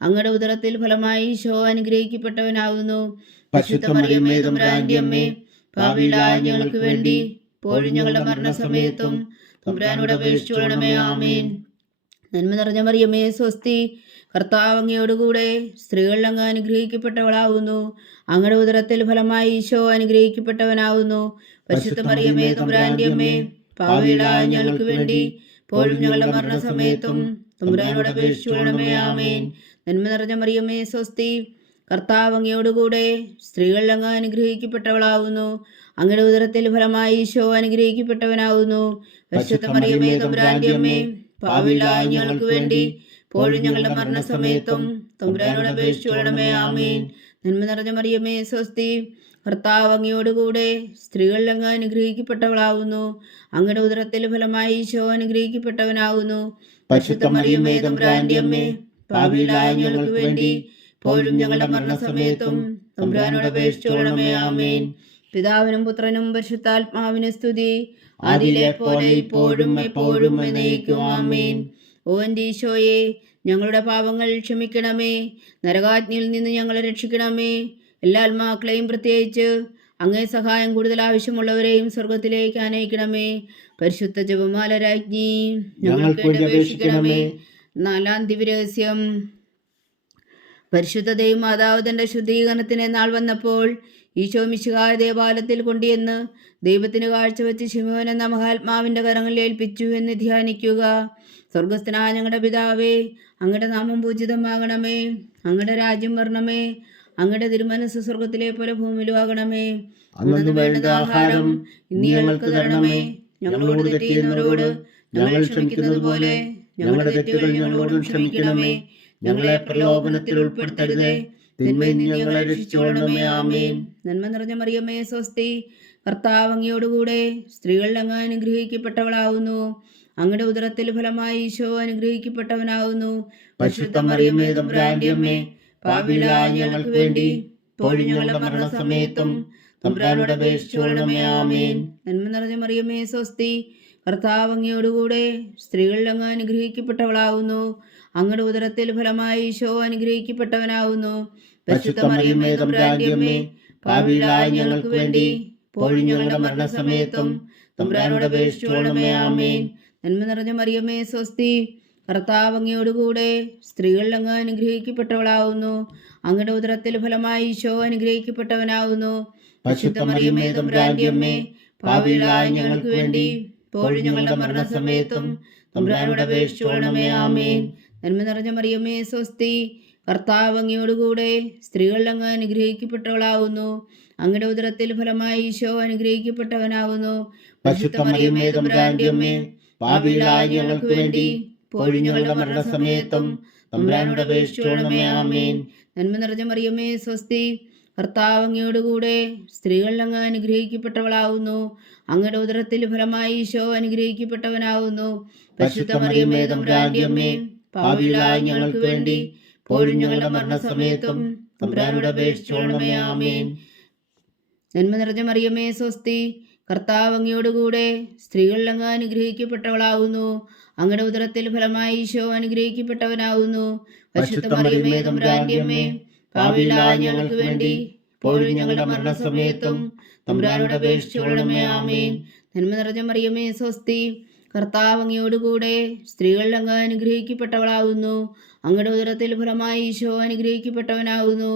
അങ്ങയുടെ ഉദരത്തിൽ ഫലമായി ഈശോ അനുഗ്രഹിക്കപ്പെട്ടവനാവുന്നു. പരിശുദ്ധ മറിയമേ തമ്പുരാന്റെ അമ്മേ, പാപികളായ ഞങ്ങൾക്ക് വേണ്ടി ഇപ്പോഴും ഞങ്ങളുടെ മരണസമയത്തും തമ്പുരാനോട് അപേക്ഷിച്ചുകൊള്ളണമേ. ആമേൻ. നന്മ നിറഞ്ഞ മറിയമേ സ്വസ്തി, കർത്താവ് അങ്ങയോടുകൂടെ സ്ത്രീകളിൽ അങ്ങ് അനുഗ്രഹിക്കപ്പെട്ടവളാവുന്നു. അങ്ങയുടെ ഉദരത്തിൽ ഫലമായി ഈശോ അനുഗ്രഹിക്കപ്പെട്ടവനാവുന്നു. പരിശുദ്ധ മറിയമേ തമ്പുരാന്റെ അമ്മേ, പാപികളായ ഞങ്ങൾക്ക് വേണ്ടി ഇപ്പോഴും ഞങ്ങളുടെ മരണസമയത്തും തമ്പുരാനോട് അപേക്ഷിച്ചുകൊള്ളണമേ. ആമേൻ. നന്മ നിറഞ്ഞ മറിയമേ സ്വസ്തി, കർത്താവ് അങ്ങയോടുകൂടെ സ്ത്രീകളിൽ അങ്ങ് അനുഗ്രഹിക്കപ്പെട്ടവളാവുന്നു. അങ്ങയുടെ ഉദരത്തിൽ ഫലമായി ഈശോ അനുഗ്രഹിക്കപ്പെട്ടവനാവുന്നു. പരിശുദ്ധ മറിയമേ തമ്പുരാന്റെ അമ്മേ, പാപികളായ ഞങ്ങൾക്ക് വേണ്ടി ഇപ്പോഴും ഞങ്ങളുടെ മരണസമയത്തും തമ്പുരാനോട് അപേക്ഷിച്ചുകൊള്ളണമേ. ആമേൻ. നന്മ നിറഞ്ഞ മറിയമേ സ്വസ്തി, കർത്താവ് അങ്ങയോടുകൂടെ സ്ത്രീകളിൽ അങ്ങ് അനുഗ്രഹിക്കപ്പെട്ടവളാവുന്നു. അങ്ങയുടെ ഉദരത്തിൽ ഫലമായി ഈശോ അനുഗ്രഹിക്കപ്പെട്ടവനാവുന്നു. പരിശുദ്ധ മറിയമേ തമ്പുരാന്റെ അമ്മേ, പാപികളായ ഞങ്ങൾക്ക് വേണ്ടി ഇപ്പോഴും ഞങ്ങളുടെ മരണസമയത്തും തമ്പുരാനോട് അപേക്ഷിച്ചുകൊള്ളണമേ. ആമേൻ. പിതാവിനും പുത്രനും പരിശുദ്ധാത്മാവിന് സ്തുതി, അതിലെ പോലെ ഇപ്പോഴും എപ്പോഴും എന്നേക്കും. ആമേൻ. ഓ എൻ്റെ ഈശോയെ, ഞങ്ങളുടെ പാപങ്ങൾ ക്ഷമിക്കണമേ, നരകാജ്ഞയിൽ നിന്ന് ഞങ്ങളെ രക്ഷിക്കണമേ. എല്ലാ ആത്മാക്കളെയും, പ്രത്യേകിച്ച് അങ്ങേ സഹായം കൂടുതൽ ആവശ്യമുള്ളവരെയും സ്വർഗത്തിലേക്ക് ആനയിക്കണമേ. പരിശുദ്ധ ജപമാല രാജ്ഞി, ഞങ്ങൾക്ക് വേണ്ടി അപേക്ഷിക്കണമേ. 4-ാം ദിവ്യരഹസ്യം. പരിശുദ്ധ ദൈവമാതാവ് തന്റെ ശുദ്ധീകരണത്തിന് നാൾ വന്നപ്പോൾ ഈശോ മിശിഹായ ദേവാലയത്തിൽ കൊണ്ടുവന്ന് ദൈവത്തിന് കാഴ്ചവെച്ച് ശിമോൻ എന്ന മഹാത്മാവിന്റെ കരങ്ങളിൽ ഏൽപ്പിച്ചു എന്ന് ധ്യാനിക്കുക. സ്വർഗസ്ഥനായ ഞങ്ങളുടെ പിതാവേ, അങ്ങയുടെ നാമം പൂജിതമാകണമേ, അങ്ങയുടെ രാജ്യം വരണമേ, അങ്ങയുടെ തിരുമനസ് സ്വർഗത്തിലെ പോലെ ഭൂമിയിലും ആകണമേ. അന്നു വേണ്ട ആഹാരം ഇന്ന് ഞങ്ങൾക്ക് തരണമേ. ഞങ്ങളോട് തെറ്റ് ചെയ്യുന്നവരോട് ഞങ്ങൾ ക്ഷമിക്കുന്നത് പോലെ ഞങ്ങളുടെ തെറ്റുകൾ ഞങ്ങളോടും ക്ഷമിക്കണമേ. ഞങ്ങളെ പ്രലോഭനത്തിൽ ഉൾപ്പെടുത്തരുതേ, തിന്മയിൽ നിന്ന് ഞങ്ങളെ രക്ഷിച്ചുകൊള്ളണമേ. ആമേൻ. നന്മ നിറഞ്ഞ മറിയമേ, സ്വസ്തി, കർത്താവ് അങ്ങയോടുകൂടെ സ്ത്രീകളിൽ അങ്ങ് അനുഗ്രഹിക്കപ്പെട്ടവളാവുന്നു. അങ്ങയുടെ ഉദരത്തിൽ ഫലമായി ഈശോ അനുഗ്രഹിക്കപ്പെട്ടവനാവുന്നു. പരിശുദ്ധ മറിയമേ, തമ്പുരാന്റെ അമ്മേ, പാപികളായ ഞങ്ങൾക്ക് വേണ്ടി ഇപ്പോഴും ഞങ്ങളുടെ മരണസമയത്തും തമ്പുരാനോട് അപേക്ഷിച്ചുകൊള്ളണമേ. ആമേൻ. നന്മ നിറഞ്ഞ മറിയമേ, സ്വസ്തി, കർത്താവ് അങ്ങയോടുകൂടെ സ്ത്രീകളിൽ അങ്ങ് അനുഗ്രഹിക്കപ്പെട്ടവളാവുന്നു. അങ്ങയുടെ ഉദരത്തിൽ ഫലമായി ഈശോ അനുഗ്രഹിക്കപ്പെട്ടവനാവുന്നു. പരിശുദ്ധ മറിയമേ, തമ്പുരാന്റെ അമ്മേ, പാപികളായ ഞങ്ങൾക്ക് വേണ്ടി ഇപ്പോഴും ഞങ്ങളുടെ മരണസമയത്തും തമ്പുരാനോട് അപേക്ഷിച്ചുകൊള്ളണമേ. ആമേൻ. നന്മ നിറഞ്ഞ മറിയമേ, സ്വസ്തി, കർത്താവ് അങ്ങയോടുകൂടെ സ്ത്രീകളിൽ അങ്ങ് അനുഗ്രഹിക്കപ്പെട്ടവളാവുന്നു. അങ്ങയുടെ ഉദരത്തിൽ ഫലമായി ഈശോ അനുഗ്രഹിക്കപ്പെട്ടവനാവുന്നു. പരിശുദ്ധ മറിയമേ, തമ്പുരാന്റെ അമ്മേ, പാപികളായ ഞങ്ങൾക്ക് വേണ്ടി ഇപ്പോഴും ഞങ്ങളുടെ മരണസമയത്തും തമ്പുരാനോട് അപേക്ഷിച്ചുകൊള്ളണമേ. ആമേൻ. നന്മ നിറഞ്ഞ മറിയമേ, സ്വസ്തി, കർത്താവ് അങ്ങയോടുകൂടെ സ്ത്രീകളിൽ അങ്ങ് അനുഗ്രഹിക്കപ്പെട്ടവളാവുന്നു. അങ്ങയുടെ ഉദരത്തിൽ ഫലമായി ഈശോ അനുഗ്രഹിക്കപ്പെട്ടവനാവുന്നു. പരിശുദ്ധ മറിയമേ, തമ്പുരാന്റെ അമ്മേ, പാപികളായ ഞങ്ങൾക്ക് വേണ്ടി ഇപ്പോഴും ഞങ്ങളുടെ മരണസമയത്തും തമ്പുരാനോട് അപേക്ഷിച്ചുകൊള്ളണമേ. ആമേൻ. നന്മ നിറഞ്ഞ മറിയമേ, സ്വസ്തി, കർത്താവ് അങ്ങയോടുകൂടെ സ്ത്രീകളിൽ അങ്ങ് അനുഗ്രഹിക്കപ്പെട്ടവളാവുന്നു. അങ്ങയുടെ ഉദരത്തിൽ ഫലമായി ഈശോ അനുഗ്രഹിക്കപ്പെട്ടവനാവുന്നു. പരിശുദ്ധ മറിയമേ, തമ്പുരാന്റെ അമ്മേ, പാപികളായ ഞങ്ങൾക്ക് വേണ്ടി ഇപ്പോഴും ഞങ്ങളുടെ മരണസമയത്തും തമ്പുരാനോട് അപേക്ഷിച്ചുകൊള്ളണമേ. ആമേൻ. നന്മ നിറഞ്ഞ മറിയമേ, സ്വസ്തി, കർത്താവ് അങ്ങയോടുകൂടെ സ്ത്രീകളിൽ അങ്ങ് അനുഗ്രഹിക്കപ്പെട്ടവളാവുന്നു. അങ്ങയുടെ ഉദരത്തിൽ ഫലമായി ഈശോ അനുഗ്രഹിക്കപ്പെട്ടവനാവുന്നു. പരിശുദ്ധ മറിയമേ, തമ്പുരാന്റെ അമ്മേ, പാപികളായ ഞങ്ങൾക്ക് വേണ്ടി ഇപ്പോഴും ഞങ്ങളുടെ മരണസമയത്തും തമ്പുരാനോട് അപേക്ഷിച്ചുകൊള്ളണമേ. ആമേൻ. നന്മ നിറഞ്ഞ മറിയമേ, സ്വസ്തി, കർത്താവ് അങ്ങയോടുകൂടെ സ്ത്രീകളിൽ അങ്ങ് അനുഗ്രഹിക്കപ്പെട്ടവളാവുന്നു. അങ്ങയുടെ ഉദരത്തിൽ ഫലമായി ഈശോ അനുഗ്രഹിക്കപ്പെട്ടവനാവുന്നു.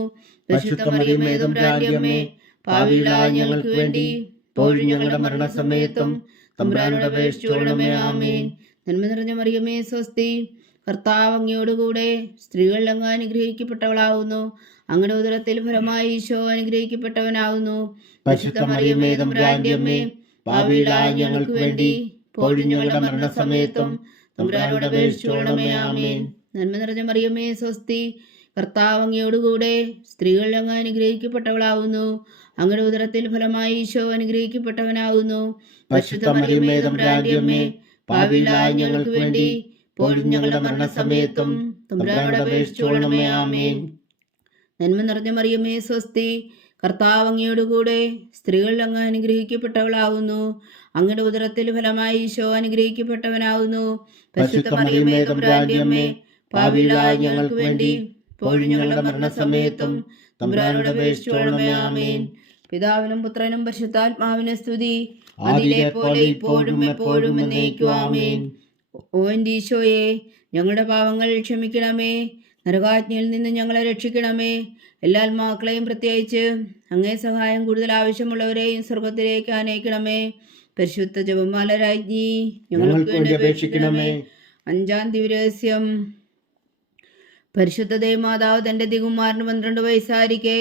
പരിശുദ്ധ മറിയമേ, തമ്പുരാന്റെ അമ്മേ, പാപികളായ ഞങ്ങൾക്ക് വേണ്ടി ഇപ്പോഴും ഞങ്ങളുടെ മരണസമയത്തും തമ്പുരാനോട് അപേക്ഷിച്ചുകൊള്ളണമേ. ആമേൻ. നന്മ നിറഞ്ഞ മറിയമേ, സ്വസ്തി, കർത്താവ് അങ്ങയോടുകൂടെ സ്ത്രീകളിൽ അങ്ങ് അനുഗ്രഹിക്കപ്പെട്ടവളാവുന്നു. അങ്ങയുടെ ഉദരത്തിൽ ഫലമായി ഈശോ അനുഗ്രഹിക്കപ്പെട്ടവനാവുന്നു. പരിശുദ്ധ മറിയമേ, തമ്പുരാന്റെ അമ്മേ, പാപികളായ ഞങ്ങൾക്ക് വേണ്ടി ഇപ്പോഴും ഞങ്ങളുടെ മരണസമയത്തും തമ്പുരാനോട് അപേക്ഷിച്ചുകൊള്ളണമേ. ആമേൻ. നന്മ നിറഞ്ഞ മറിയമേ, സ്വസ്തി, കർത്താവ് അങ്ങയോടുകൂടെ സ്ത്രീകളിൽ അങ്ങ് അനുഗ്രഹിക്കപ്പെട്ടവളാവുന്നു. അങ്ങയുടെ ഉദരത്തിൽ ഫലമായി ഈശോ അനുഗ്രഹിക്കപ്പെട്ടവനാവുന്നു. പരിശുദ്ധ മറിയമേ, തമ്പുരാന്റെ അമ്മേ, പാപികളായ ഞങ്ങൾക്ക് വേണ്ടി ഇപ്പോഴും ഞങ്ങളുടെ മരണസമയത്തും തമ്പുരാനോട് അപേക്ഷിച്ചുകൊള്ളണമേ. ആമേൻ. നന്മ നിറഞ്ഞ മറിയമേ, സ്വസ്തി, കർത്താവ് അങ്ങയോടുകൂടെ സ്ത്രീകളിൽ അങ്ങ് അനുഗ്രഹിക്കപ്പെട്ടവളാവുന്നു. അങ്ങയുടെ ഉദരത്തിൽ ഫലമായി ഈശോ അനുഗ്രഹിക്കപ്പെട്ടവനാവുന്നു. പരിശുദ്ധ മറിയമേ, തമ്പുരാന്റെ അമ്മേ, പാപികളായ ഞങ്ങൾക്ക് വേണ്ടി ഇപ്പോഴും ഞങ്ങളുടെ മരണസമയത്തും തമ്പുരാനോട് അപേക്ഷിച്ചുകൊള്ളണമേ. ആമേൻ. പിതാവിനും പുത്രനും പരിശുദ്ധാത്മാവിന് സ്തുതി, അതിലെ പോലെ ഇപ്പോഴും എപ്പോഴും എന്നേക്കും. ആമേൻ. ഓ എൻ്റെ ഈശോയെ, ഞങ്ങളുടെ പാവങ്ങൾ ക്ഷമിക്കണമേ, നരകാജ്ഞയിൽ നിന്ന് ഞങ്ങളെ രക്ഷിക്കണമേ. എല്ലാ ആത്മാക്കളെയും, പ്രത്യേകിച്ച് അങ്ങേ സഹായം കൂടുതൽ ആവശ്യമുള്ളവരെയും സ്വർഗത്തിലേക്ക് ആനയിക്കണമേ. പരിശുദ്ധ ജപമാല രാജ്ഞി, ഞങ്ങൾക്ക് വേണ്ടി അപേക്ഷിക്കണമേ. 5-ാം ദിവ്യരഹസ്യം. പരിശുദ്ധ ദേവമാതാവ് തന്റെ ദികുമാരന് 12 വയസ്സായിരിക്കെ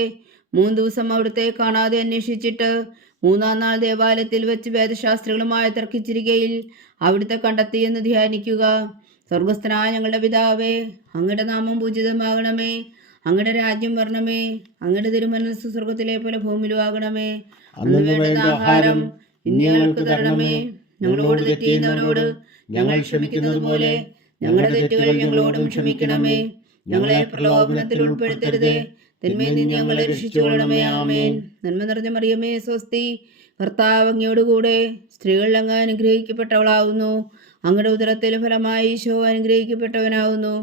3 ദിവസം അവിടുത്തെ കാണാതെ അന്വേഷിച്ചിട്ട് 3-ാം നാൾ ദേവാലയത്തിൽ വെച്ച് വേദശാസ്ത്രികളുമായി തർക്കിച്ചിരിക്കയിൽ അവിടുത്തെ കണ്ടെത്തിയെന്ന് ധ്യാനിക്കുക. സ്വർഗസ്ഥനായ ഞങ്ങളുടെ പിതാവേ, അങ്ങയുടെ നാമം പൂജിതമാകണമേ, അങ്ങയുടെ രാജ്യം വരണമേ, അങ്ങയുടെ തിരുമനസ്സ് സ്വർഗത്തിലെ പോലെ ഭൂമിയിലും ആകണമേ. അന്ന് വേണ്ട ആഹാരം ഇന്ന് ഞങ്ങൾക്ക് തരണമേ. ഞങ്ങളോട് തെറ്റ് ചെയ്യുന്നവരോട് ഞങ്ങൾ ക്ഷമിക്കുന്നത് പോലെ ഞങ്ങളുടെ തെറ്റുകൾ ഞങ്ങളോടും ക്ഷമിക്കണമേ. ഞങ്ങളെ പ്രലോഭനത്തിൽ ഉൾപ്പെടുത്തരുതേ, തിന്മയിൽ നിന്ന് ഞങ്ങളെ രക്ഷിച്ചുകൊള്ളണമേ. ആമേൻ. നന്മ നിറഞ്ഞ മറിയമേ സ്വസ്തി, കർത്താവ് അങ്ങയോടുകൂടെ സ്ത്രീകളിൽ അങ്ങ് അനുഗ്രഹിക്കപ്പെട്ടവളാവുന്നു. അങ്ങയുടെ ഉദരത്തിൽ ഫലമായി ഈശോ അനുഗ്രഹിക്കപ്പെട്ടവനാവുന്നു.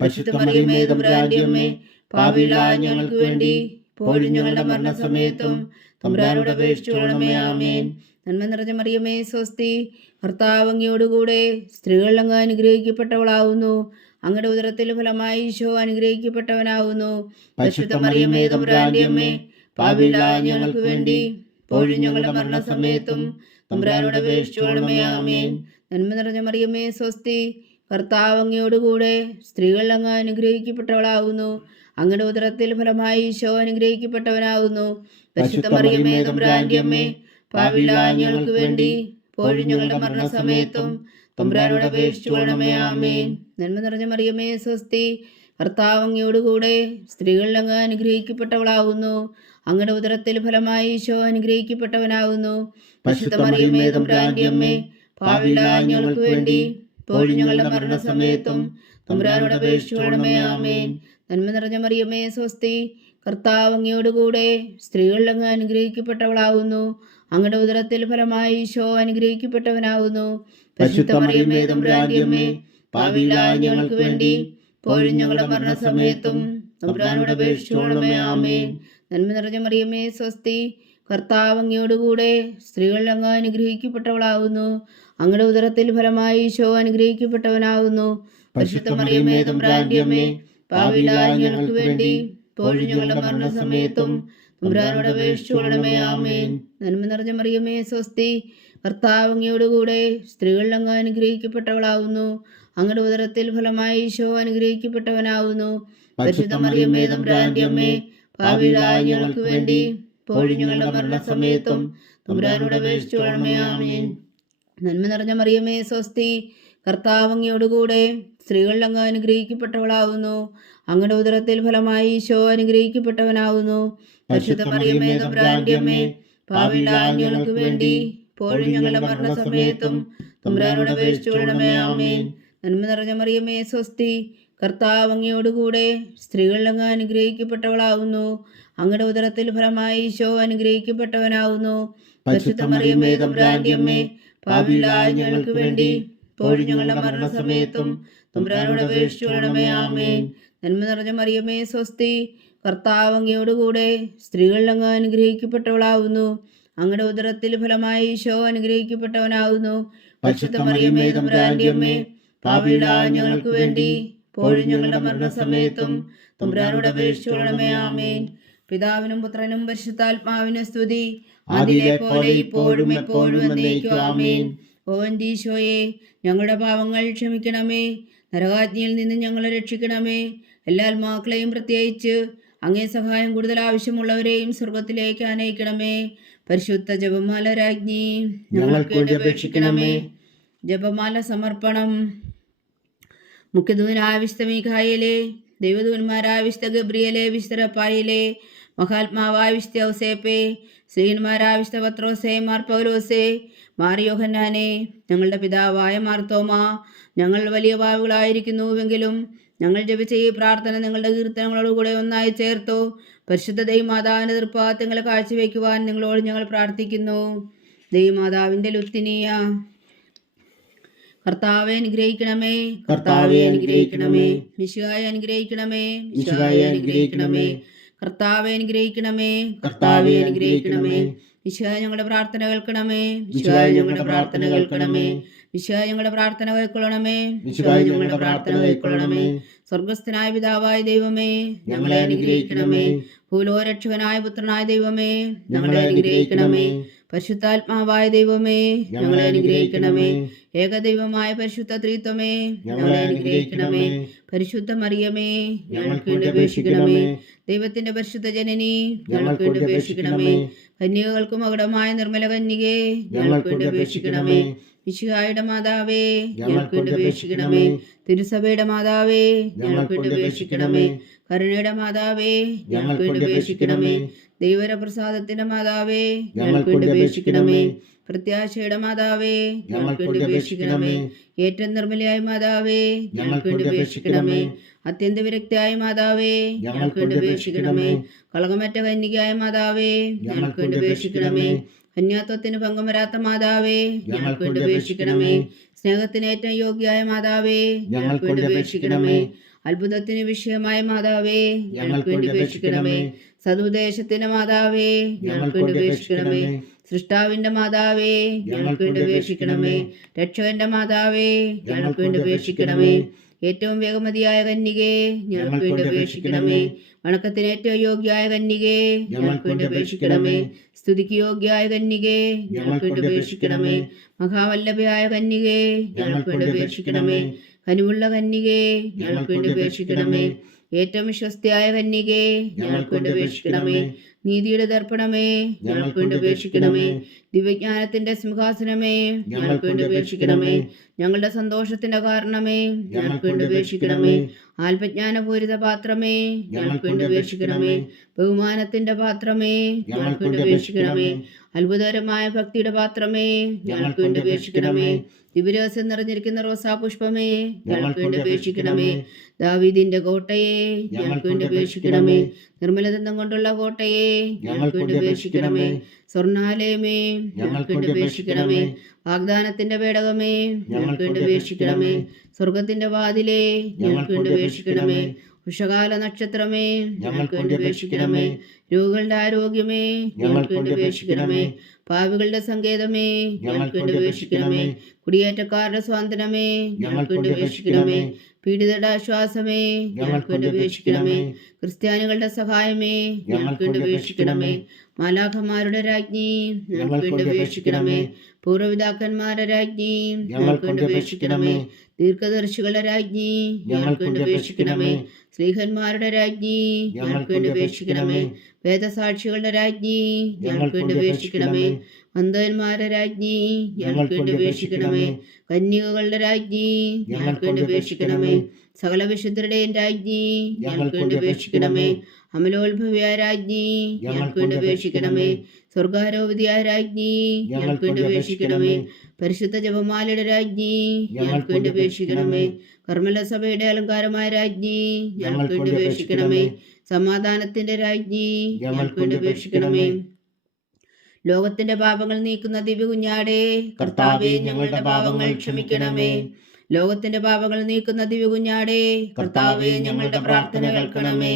പരിശുദ്ധ മറിയമേ തമ്പുരാന്റെ അമ്മേ, പാപികളായ ഞങ്ങൾക്ക് വേണ്ടി ഇപ്പോഴും ഞങ്ങളുടെ മരണസമയത്തും തമ്പുരാനോട് അപേക്ഷിച്ചുകൊള്ളണമേ. ആമേൻ. നന്മ നിറഞ്ഞ മറിയമേ സ്വസ്തി, കർത്താവ് അങ്ങയോടുകൂടെ സ്ത്രീകളിൽ അങ്ങ് അനുഗ്രഹിക്കപ്പെട്ടവളാവുന്നു. അങ്ങയുടെ ഉദരത്തിൽ ഫലമായി ഈശോ അനുഗ്രഹിക്കപ്പെട്ടവനാവുന്നു. പരിശുദ്ധ മറിയമേ തമ്പുരാന്റെ അമ്മേ, പാപികളായ ഞങ്ങൾക്ക് വേണ്ടി ഇപ്പോഴും ഞങ്ങളുടെ മരണസമയത്തും തമ്പുരാനോട് അപേക്ഷിച്ചുകൊള്ളണമേ. ആമേൻ. നന്മ നിറഞ്ഞ മറിയമേ സ്വസ്തി, കർത്താവ് അങ്ങയോടുകൂടെ സ്ത്രീകളിൽ അങ്ങ് അനുഗ്രഹിക്കപ്പെട്ടവളാവുന്നു. അങ്ങയുടെ ഉദരത്തിൽ ഫലമായി ഈശോ അനുഗ്രഹിക്കപ്പെട്ടവനാവുന്നു. പരിശുദ്ധ മറിയമേ തമ്പുരാന്റെ അമ്മേ, പാപികളായ ഞങ്ങൾക്ക് വേണ്ടി ഇപ്പോഴും ഞങ്ങളുടെ മരണസമയത്തും തമ്പുരാനോട് അപേക്ഷിച്ചുകൊള്ളണമേ. ആമേൻ. നന്മ നിറഞ്ഞ മറിയമേ സ്വസ്തി, കർത്താവ് അങ്ങയോടുകൂടെ സ്ത്രീകളിൽ അങ്ങ് അനുഗ്രഹിക്കപ്പെട്ടവളാവുന്നു. അങ്ങയുടെ ഉദരത്തിൽ ഫലമായി ഈശോ അനുഗ്രഹിക്കപ്പെട്ടവനാവുന്നു. പരിശുദ്ധ മറിയമേ തമ്പുരാന്റെ അമ്മേ, പാപികളായ ഞങ്ങൾക്ക് വേണ്ടി ഇപ്പോഴും ഞങ്ങളുടെ മരണസമയത്തും തമ്പുരാനോട് അപേക്ഷിച്ചുകൊള്ളണമേ. ആമേൻ. നന്മ നിറഞ്ഞ മറിയമേ സ്വസ്തി, കർത്താവ് അങ്ങയോടുകൂടെ സ്ത്രീകളിൽ അങ്ങ് അനുഗ്രഹിക്കപ്പെട്ടവളാവുന്നു. അങ്ങയുടെ ഉദരത്തിൽ ഫലമായി ഈശോ അനുഗ്രഹിക്കപ്പെട്ടവനാവുന്നു. പരിശുദ്ധ മറിയമേ തമ്പുരാന്റെ അമ്മേ, പാപികളായ ഞങ്ങൾക്ക് വേണ്ടി ഇപ്പോഴും ഞങ്ങളുടെ മരണസമയത്തും തമ്പുരാനോട് അപേക്ഷിച്ചുകൊള്ളണമേ. ആമേൻ. നന്മ നിറഞ്ഞ മറിയമേ സ്വസ്തി, കർത്താവ് അങ്ങയോടുകൂടെ സ്ത്രീകളിൽ അങ്ങ് അനുഗ്രഹിക്കപ്പെട്ടവളാവുന്നു. അങ്ങയുടെ ഉദരത്തിൽ ഫലമായി ഈശോ അനുഗ്രഹിക്കപ്പെട്ടവനാവുന്നു. പരിശുദ്ധ മറിയമേ തമ്പുരാന്റെ അമ്മേ, പാപികളായ ഞങ്ങൾക്ക് വേണ്ടി ഇപ്പോഴും ഞങ്ങളുടെ മരണസമയത്തും തമ്പുരാനോട് അപേക്ഷിച്ചുകൊള്ളണമേ. ആമേൻ. നന്മ നിറഞ്ഞ മറിയമേ സ്വസ്തി, കർത്താവ് അങ്ങയോടുകൂടെ സ്ത്രീകളിൽ അങ്ങ് അനുഗ്രഹിക്കപ്പെട്ടവളാവുന്നു. അങ്ങയുടെ ഉദരത്തിൽ ഫലമായി ഈശോ അനുഗ്രഹിക്കപ്പെട്ടവനാവുന്നു. പരിശുദ്ധ മറിയമേ തമ്പുരാന്റെ അമ്മേ, പാപികളായ ഞങ്ങൾക്ക് വേണ്ടി ഇപ്പോഴും ഞങ്ങളുടെ മരണസമയത്തും തമ്പുരാനോട് അപേക്ഷിച്ചുകൊള്ളണമേ. ആമേൻ. നന്മ നിറഞ്ഞ മറിയമേ സ്വസ്തി, കർത്താവ് അങ്ങയോടുകൂടെ സ്ത്രീകളിൽ അങ്ങ് അനുഗ്രഹിക്കപ്പെട്ടവളാവുന്നു. അങ്ങയുടെ ഉദരത്തിൽ ഫലമായി ഈശോ അനുഗ്രഹിക്കപ്പെട്ടവനാവുന്നു. പരിശുദ്ധ മറിയമേ തമ്പുരാന്റെ അമ്മേ, പാപികളായ ഞങ്ങൾക്ക് വേണ്ടി ഇപ്പോഴും ഞങ്ങളുടെ മരണസമയത്തും തമ്പുരാനോട് അപേക്ഷിച്ചുകൊള്ളണമേ. ആമേൻ. നന്മ നിറഞ്ഞ മറിയമേ സ്വസ്തി, കർത്താവ് അങ്ങയോടുകൂടെ സ്ത്രീകളിൽ അങ്ങ് അനുഗ്രഹിക്കപ്പെട്ടവളാവുന്നു. അങ്ങയുടെ ഉദരത്തിൽ ഫലമായി ഈശോ അനുഗ്രഹിക്കപ്പെട്ടവനാവുന്നു. പരിശുദ്ധ മറിയമേ തമ്പുരാന്റെ അമ്മേ, പാപികളായ ഞങ്ങൾക്ക് വേണ്ടി ഇപ്പോഴും ഞങ്ങളുടെ മരണസമയത്തും തമ്പുരാനോട് അപേക്ഷിച്ചുകൊള്ളണമേ. ആമേൻ. നന്മ നിറഞ്ഞ മറിയമേ സ്വസ്തി, കർത്താവ് അങ്ങയോടുകൂടെ സ്ത്രീകളിൽ അങ്ങ് അനുഗ്രഹിക്കപ്പെട്ടവളാവുന്നു. അങ്ങയുടെ ഉദരത്തിൽ ഫലമായി ഈശോ അനുഗ്രഹിക്കപ്പെട്ടവനാവുന്നു. പരിശുദ്ധ മറിയമേ തമ്പുരാന്റെ അമ്മേ, പാപികളായ ഞങ്ങൾക്ക് വേണ്ടി ഇപ്പോഴും ഞങ്ങളുടെ മരണസമയത്തും തമ്പുരാനോട് അപേക്ഷിച്ചുകൊള്ളണമേ. ആമേൻ. പിതാവിനും പുത്രനും പരിശുദ്ധാത്മാവിനും സ്തുതി, അതിലെ പോലെ ഇപ്പോഴും എപ്പോഴും എന്നേക്കും. ആമേൻ. ഓ എൻ്റെ ഈശോയെ, ഞങ്ങളുടെ പാവങ്ങൾ ക്ഷമിക്കണമേ. നരകാജ്ഞയിൽ നിന്ന് ഞങ്ങളെ രക്ഷിക്കണമേ. എല്ലാ ആത്മാക്കളെയും പ്രത്യേകിച്ച് അങ്ങേ സഹായം കൂടുതൽ ആവശ്യമുള്ളവരെയും സ്വർഗത്തിലേക്ക് ആനയിക്കണമേ. പരിശുദ്ധ ജപമാല രാജ്ഞി ഞങ്ങൾക്ക് വേണ്ടി അപേക്ഷിക്കണമേ. ജപമാല സമർപ്പണം. മുഖ്യദൂതനായ വിശുദ്ധ മീഖായേലേ, ദൈവദൂതന്മാരായ വിശുദ്ധ ഗബ്രിയേലേ, വിശുദ്ധ റഫായേലേ, മഹാത്മാവായ വിശുദ്ധ ഔസേപ്പേ, ശ്രീന്മാരായ വിശുദ്ധ പത്രോസേ, മാർ പൗലോസേ, മാർ യോഹന്നാനെ, ഞങ്ങളുടെ പിതാവായ മാർത്തോമാ, ഞങ്ങൾ വലിയ പാപികളായിരിക്കുന്നുവെങ്കിലും ഞങ്ങൾ ജപിച്ച ഈ പ്രാർത്ഥന നിങ്ങളുടെ കീർത്തനങ്ങളോടുകൂടെ ഒന്നായി ചേർത്തു പരിശുദ്ധ ദൈവമാതാവിൻ്റെ തൃപ്പാദങ്ങളെ കാഴ്ചവെക്കുവാൻ നിങ്ങളോട് ഞങ്ങൾ പ്രാർത്ഥിക്കുന്നു. ദൈവമാതാവിൻ്റെ ലുത്തിനിയ. കർത്താവെ അനുഗ്രഹിക്കണമേ, കർത്താവെ അനുഗ്രഹിക്കണമേ. മിശിഹായെ അനുഗ്രഹിക്കണമേ, മിശിഹായെ അനുഗ്രഹിക്കണമേ. കർത്താവെ അനുഗ്രഹിക്കണമേ, കർത്താവെ അനുഗ്രഹിക്കണമേ. മിശിഹായെ ഞങ്ങളുടെ പ്രാർത്ഥന കേൾക്കണമേ, മിശിഹായെ ഞങ്ങളുടെ പ്രാർത്ഥന കേൾക്കണമേ. മിശിഹായെ ഞങ്ങളുടെ പ്രാർത്ഥന കൈക്കൊള്ളണമേ, മിശിഹായെ ഞങ്ങളുടെ പ്രാർത്ഥന കൈക്കൊള്ളണമേ. സ്വർഗസ്ഥനായ പിതാവായ ദൈവമേ, ഞങ്ങളെ അനുഗ്രഹിക്കണമേ. ഭൂലോരക്ഷകനായ പുത്രനായ ദൈവമേ, ഞങ്ങളെ അനുഗ്രഹിക്കണമേ. പരിശുദ്ധാത്മാവായ ദൈവമേ, ഞങ്ങളെ അനുഗ്രഹിക്കണമേ. ഏകദൈവമായ പരിശുദ്ധ ത്രിത്വമേ, ഞങ്ങളെ അനുഗ്രഹിക്കണമേ. പരിശുദ്ധ മറിയമേ, ഞങ്ങൾക്ക് വേണ്ടി അപേക്ഷിക്കണമേ. ദൈവത്തിന്റെ പരിശുദ്ധ ജനനി, ഞങ്ങൾക്ക് വേണ്ടി അപേക്ഷിക്കണമേ. കന്യകകൾക്ക് മകുടമായ നിർമ്മല കന്യകേ, ഞങ്ങൾക്ക് വേണ്ടി അപേക്ഷിക്കണമേ. മിശിഹായുടെ മാതാവേ, ഞങ്ങൾക്ക് വേണ്ടി അപേക്ഷിക്കണമേ. തിരുസഭയുടെ മാതാവേ, ഞങ്ങൾക്ക് വേണ്ടി അപേക്ഷിക്കണമേ. കരുണയുടെ മാതാവേ, ഞങ്ങൾക്ക് വേണ്ടി അപേക്ഷിക്കണമേ. ദൈവരപ്രസാദത്തിന്റെ മാതാവേ, ഞങ്ങൾക്ക് വേണ്ടി അപേക്ഷിക്കണമേ. പ്രത്യാശയുടെ മാതാവേ, ഞങ്ങൾക്ക് വേണ്ടി അപേക്ഷിക്കണമേ. ഏറ്റവും നിർമ്മലയായ മാതാവേ, ഞങ്ങൾക്ക് വേണ്ടി അപേക്ഷിക്കണമേ. അത്യന്ത വിരക്തിയായ മാതാവേ, ഞങ്ങൾക്ക് വേണ്ടി അപേക്ഷിക്കണമേ. കളകമറ്റ കന്യകയായ മാതാവേ, ഞങ്ങൾക്ക് വേണ്ടി അപേക്ഷിക്കണമേ. കന്യാത്വത്തിന് ഭംഗം വരാത്ത മാതാവേ, ഞങ്ങൾക്ക് വേണ്ടി അപേക്ഷിക്കണമേ. സ്നേഹത്തിന് ഏറ്റവും യോഗ്യയായ മാതാവേ, ഞങ്ങൾക്ക് വേണ്ടി അപേക്ഷിക്കണമേ. അത്ഭുതത്തിന് വിഷയമായ മാതാവേ, ഞങ്ങൾക്ക് വേണ്ടി അപേക്ഷിക്കണമേ. സതുദ്ദേശത്തിന്റെ മാതാവേ, ഞങ്ങൾക്ക് വേണ്ടി അപേക്ഷിക്കണമേ. സൃഷ്ടാവിന്റെ മാതാവേ, ഞങ്ങൾക്ക് വേണ്ടി അപേക്ഷിക്കണമേ. രക്ഷകന്റെ മാതാവേ, ഞങ്ങൾക്ക് വേണ്ടി അപേക്ഷിക്കണമേ. ഏറ്റവും വേഗമതിയായ കന്യകേ, ഞങ്ങൾക്ക് വേണ്ടി അപേക്ഷിക്കണമേ. വണക്കത്തിന് ഏറ്റവും യോഗ്യയായ കന്യകേ, ഞങ്ങൾക്ക് വേണ്ടി അപേക്ഷിക്കണമേ. സ്തുതിക്ക് യോഗ്യയായ കന്യകേ, ഞങ്ങൾക്ക് വേണ്ടി അപേക്ഷിക്കണമേ. മഹാവല്ലഭയായ കന്യകേ, ഞങ്ങൾക്ക് വേണ്ടി അപേക്ഷിക്കണമേ. കനിവുള്ള കന്യകേ, ഞങ്ങൾക്ക് വേണ്ടി അപേക്ഷിക്കണമേ. ഏറ്റവും വിശ്വസ്തയായ കന്യകേ, ഞങ്ങൾക്ക് വേണ്ടി അപേക്ഷിക്കണമേ. നീതിയുടെ ദർപ്പണമേ, ഞങ്ങൾക്ക് വേണ്ടി അപേക്ഷിക്കണമേ. ദിവ്യജ്ഞാനത്തിന്റെ സിംഹാസനമേ, ഞങ്ങൾക്ക് വേണ്ടി അപേക്ഷിക്കണമേ. ഞങ്ങളുടെ സന്തോഷത്തിന്റെ കാരണമേ, ഞങ്ങൾക്ക് വേണ്ടി അപേക്ഷിക്കണമേ. ആത്മജ്ഞാനപൂരിത പാത്രമേ, ഞങ്ങൾക്ക് വേണ്ടി അപേക്ഷിക്കണമേ. ബഹുമാനത്തിന്റെ പാത്രമേ, ഞങ്ങൾക്ക് വേണ്ടി അപേക്ഷിക്കണമേ. അത്ഭുതകരമായ ഭക്തിയുടെ പാത്രമേ, ഞങ്ങൾക്ക് വേണ്ടി അപേക്ഷിക്കണമേ. ദിവ്യരഹസ്യം നിറഞ്ഞിരിക്കുന്ന റോസാപുഷ്പമേ, ഞങ്ങൾക്ക് വേണ്ടി അപേക്ഷിക്കണമേ. ദാവീദിന്റെ കോട്ടയെ, ഞങ്ങൾക്ക് വേണ്ടി അപേക്ഷിക്കണമേ. നിർമ്മലദന്തം കൊണ്ടുള്ള കോട്ടയെ, ഞങ്ങൾക്ക് വേണ്ടി അപേക്ഷിക്കണമേ. സ്വർണാലയമേ, ഞങ്ങൾക്ക് വേണ്ടി അപേക്ഷിക്കണമേ. വാഗ്ദാനത്തിന്റെ പേടകമേ, ഞങ്ങൾക്ക് വേണ്ടി അപേക്ഷിക്കണമേ. സ്വർഗത്തിന്റെ വാതിലേ, ഞങ്ങൾക്ക് വേണ്ടി അപേക്ഷിക്കണമേ. ഉഷകാല നക്ഷത്രമേ, ഞങ്ങൾക്ക് വേണ്ടി അപേക്ഷിക്കണമേ. രോഗികളുടെ ആരോഗ്യമേ, ഞങ്ങൾക്ക് വേണ്ടി അപേക്ഷിക്കണമേ. പാപികളുടെ സങ്കേതമേ, ഞങ്ങൾക്ക് വേണ്ടി അപേക്ഷിക്കണമേ. കുടിയേറ്റക്കാരുടെ സ്വാതന്ത്ര്യമേ, ഞങ്ങൾക്ക് വേണ്ടി അപേക്ഷിക്കണമേ. പീഡിതരുടെ ആശ്വാസമേ, ഞങ്ങൾക്ക് വേണ്ടി അപേക്ഷിക്കണമേ. ക്രിസ്ത്യാനികളുടെ സഹായമേ, ഞങ്ങൾക്ക് വേണ്ടി അപേക്ഷിക്കണമേ. മാലാഖമാരുടെ രാജ്ഞി, ഞങ്ങൾക്ക് വേണ്ടി അപേക്ഷിക്കണമേ. പൂർവ്വപിതാക്കന്മാരുടെ രാജ്ഞി, ഞങ്ങൾക്ക് വേണ്ടി അപേക്ഷിക്കണമേ. ദീർഘദർശികളുടെ രാജ്ഞി, ഞങ്ങൾക്ക് വേണ്ടി അപേക്ഷിക്കണമേ. സ്ത്രീഹന്മാരുടെ രാജ്ഞി, ഞങ്ങൾക്ക് വേണ്ടി അപേക്ഷിക്കണമേ. വേദസാക്ഷികളുടെ രാജ്ഞി, ഞങ്ങൾക്ക് വേണ്ടി അപേക്ഷിക്കണമേ. അന്ധന്മാരുടെ രാജ്ഞി, ഞങ്ങൾക്ക് വേണ്ടി അപേക്ഷിക്കണമേ. കന്യകകളുടെ രാജ്ഞി, ഞങ്ങൾക്ക് വേണ്ടി അപേക്ഷിക്കണമേ. സകല വിശുദ്ധരുടെയും രാജ്ഞി, ഞങ്ങൾക്ക് വേണ്ടി അപേക്ഷിക്കണമേ. അമലോത്ഭവിയായ രാജ്ഞി, ഞങ്ങൾക്ക് വേണ്ടി അപേക്ഷിക്കണമേ. സ്വർഗാരോപതിയായ രാജ്ഞി, ഞങ്ങൾക്ക് വേണ്ടി അപേക്ഷിക്കണമേ. പരിശുദ്ധ ജപമാലയുടെ രാജ്ഞി, ഞങ്ങൾക്ക് വേണ്ടി അപേക്ഷിക്കണമേ. കർമ്മല സഭയുടെ അലങ്കാരമായ രാജ്ഞി, ഞങ്ങൾക്ക് വേണ്ടി അപേക്ഷിക്കണമേ. സമാധാനത്തിന്റെ രാജ്ഞി, ഞങ്ങൾക്ക് വേണ്ടി അപേക്ഷിക്കണമേ. ലോകത്തിന്റെ പാപങ്ങൾ നീക്കുന്ന ദിവ്യ കുഞ്ഞാടേ, കർത്താവേ ഞങ്ങളുടെ പാപങ്ങൾ ക്ഷമിക്കണമേ. ലോകത്തിന്റെ പാപങ്ങൾ നീക്കുന്ന ദിവ്യ കുഞ്ഞാടേ, കർത്താവേ ഞങ്ങളുടെ പ്രാർത്ഥന കേൾക്കണമേ.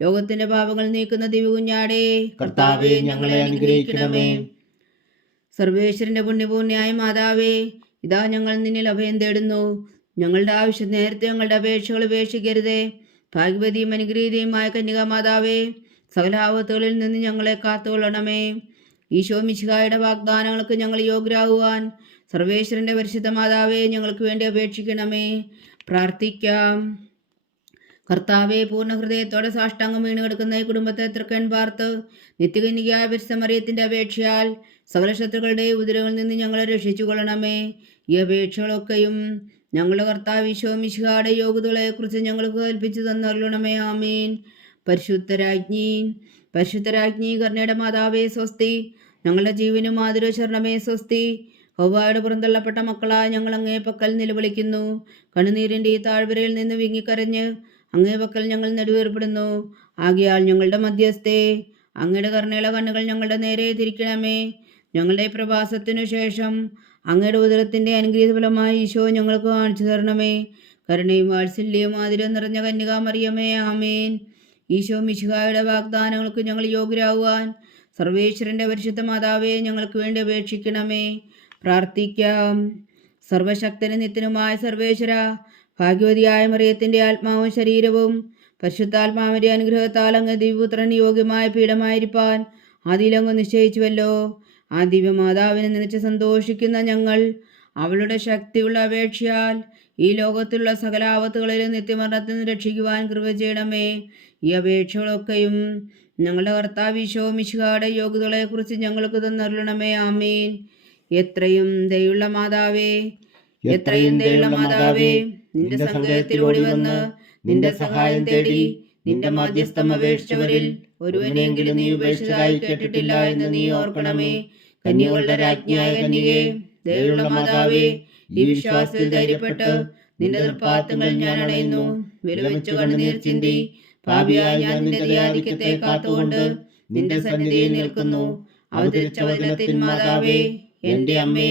ലോകത്തിന്റെ പാപങ്ങൾ നീക്കുന്ന ദിവ്യ കുഞ്ഞാടേ, കർത്താവേ ഞങ്ങളെ അനുഗ്രഹിക്കണമേ. സർവേശ്വരന്റെ പുണ്യപൂർണ്ണയായ മാതാവേ, ഇതാ ഞങ്ങൾ നിന്നിൽ അഭയം തേടുന്നു. ഞങ്ങളുടെ ആവശ്യം നേരത്തെ ഞങ്ങളുടെ അപേക്ഷകൾ ഉപേക്ഷിക്കരുതേ. ഭാഗ്യവതിയും അനുഗ്രഹീതയുമായ കന്യകാ മാതാവേ, സകല ആപത്തുകളിൽ നിന്ന് ഞങ്ങളെ കാത്തുകൊള്ളണമേ. ഈശോ മിശിഹായുടെ വാഗ്ദാനങ്ങൾക്ക് ഞങ്ങൾ യോഗ്യരാകുവാൻ സർവേശ്വരന്റെ പരിശുദ്ധ മാതാവേ, ഞങ്ങൾക്ക് വേണ്ടി അപേക്ഷിക്കണമേ. പ്രാർത്ഥിക്കാം. കർത്താവെ, പൂർണ്ണ ഹൃദയത്തോടെ സാഷ്ടാംഗം വീണ് കിടക്കുന്ന ഈ കുടുംബത്തെ തൃക്കൺ പാർത്ത് നിത്യകന്യകയായ പരിശുദ്ധ മറിയത്തിന്റെ അപേക്ഷയാൽ സകല ശത്രുക്കളുടെ ഉദരങ്ങളിൽ നിന്ന് ഞങ്ങളെ രക്ഷിച്ചു കൊള്ളണമേ. ഈ അപേക്ഷകളൊക്കെയും ഞങ്ങളുടെ കർത്താവ് ഈശോ മിശിഹായുടെ യോഗ്യതകളെക്കുറിച്ച് ഞങ്ങൾക്ക് കൽപ്പിച്ചു തന്നരുളണമേ. ആമേൻ. പരിശുദ്ധരാജ്ഞി കരുണയുടെ മാതാവേ സ്വസ്തി. ഞങ്ങളുടെ ജീവനും മാതുര ശരണമേ സ്വസ്തി. ഹൗവായുടെ പുറന്തള്ളപ്പെട്ട മക്കളായ ഞങ്ങൾ അങ്ങേ പക്കൽ നിലവിളിക്കുന്നു. കണ്ണുനീരിൻ്റെ ഈ താഴ്വരയിൽ നിന്ന് വിങ്ങിക്കരഞ്ഞ് അങ്ങേ പക്കൽ ഞങ്ങൾ നെടുവേർപ്പെടുന്നു. ആകയാൽ ഞങ്ങളുടെ മധ്യസ്ഥേ, അങ്ങയുടെ കരുണയുള്ള കണ്ണുകൾ ഞങ്ങളുടെ നേരെ തിരിക്കണമേ. ഞങ്ങളുടെ പ്രവാസത്തിനു ശേഷം അങ്ങയുടെ ഉദരത്തിൻ്റെ അനുഗ്രഹീത ഫലമായി ഈശോ ഞങ്ങൾക്ക് കാണിച്ചു തരണമേ. കരുണയും വാത്സല്യവും ആതിരം നിറഞ്ഞ കന്യകാ മറിയമേ, ആമേൻ. ഈശോ മിശിഹായുടെ വാഗ്ദാനങ്ങൾക്ക് ഞങ്ങൾ യോഗ്യരാകുവാൻ സർവേശ്വരന്റെ പരിശുദ്ധ മാതാവേ, ഞങ്ങൾക്ക് വേണ്ടി അപേക്ഷിക്കണമേ. പ്രാർത്ഥിക്കാം. സർവശക്തനും നിത്യനുമായ സർവേശ്വര, ഭാഗ്യവതിയായ മറിയത്തിന്റെ ആത്മാവും ശരീരവും പരിശുദ്ധാത്മാവിന്റെ അനുഗ്രഹത്താൽ അങ്ങ് ദിവ്യപുത്രന് യോഗ്യമായ പീഠമായിരിക്കാൻ ആദിയിലങ്ങ് നിശ്ചയിച്ചുവല്ലോ. ആ ദിവ്യമാതാവിനെ നനച്ച് സന്തോഷിക്കുന്ന ഞങ്ങൾ അവളുടെ ശക്തിയുള്ള അപേക്ഷയാൽ ഈ ലോകത്തിലുള്ള സകല ആപത്തുകളിലും നിത്യമരണത്തിൽ നിന്ന് രക്ഷിക്കുവാൻ കൃപ ചെയ്യണമേ. ഈ അപേക്ഷകളൊക്കെയും ഞങ്ങളുടെ കർത്താവ് ഈശോ മിശിഹായുടെ യോഗ്യതകളെക്കുറിച്ച് ഞങ്ങൾക്ക് തന്നരുളണമേ. ആമേൻ. എത്രയും ദയുള്ള മാതാവേ, നിന്റെ സങ്കേതത്തിലൂടെ വന്ന് നിന്റെ സഹായം തേടി നിന്റെ മധ്യസ്ഥം അപേക്ഷിച്ചവരിൽ ഒരുവനെങ്കിലും നീ ഉപേക്ഷിച്ചതായി കേട്ടിട്ടില്ല എന്ന് നീ ഓർക്കണമേ. കന്യകളുടെ രാജ്ഞിയായ കന്യകേ, ദയുള്ള മാതാവേ, ഈ വിശ്വാസത്തിൽ ധൈര്യപ്പെട്ട് നിന്റെ തൃപ്പാദങ്ങൾ ഞാൻ അണയുന്നു. വിലപിച്ചു കണ്ണുനീർ ചിന്തി പാപിയായ ഞാൻ നിന്റെ ദയാധിക്യത്തെ കാത്തുകൊണ്ട് നിന്റെ സന്നിധിയിൽ നിൽക്കുന്നു. അവതരിച്ച വചനത്തിൻ മാതാവേ, എന്റെ അമ്മേ,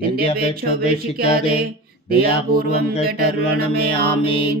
എന്റെ അപേക്ഷ ഉപേക്ഷിക്കാതെ ദയാപൂർവം കേട്ടരുളണമേ. ആമേൻ.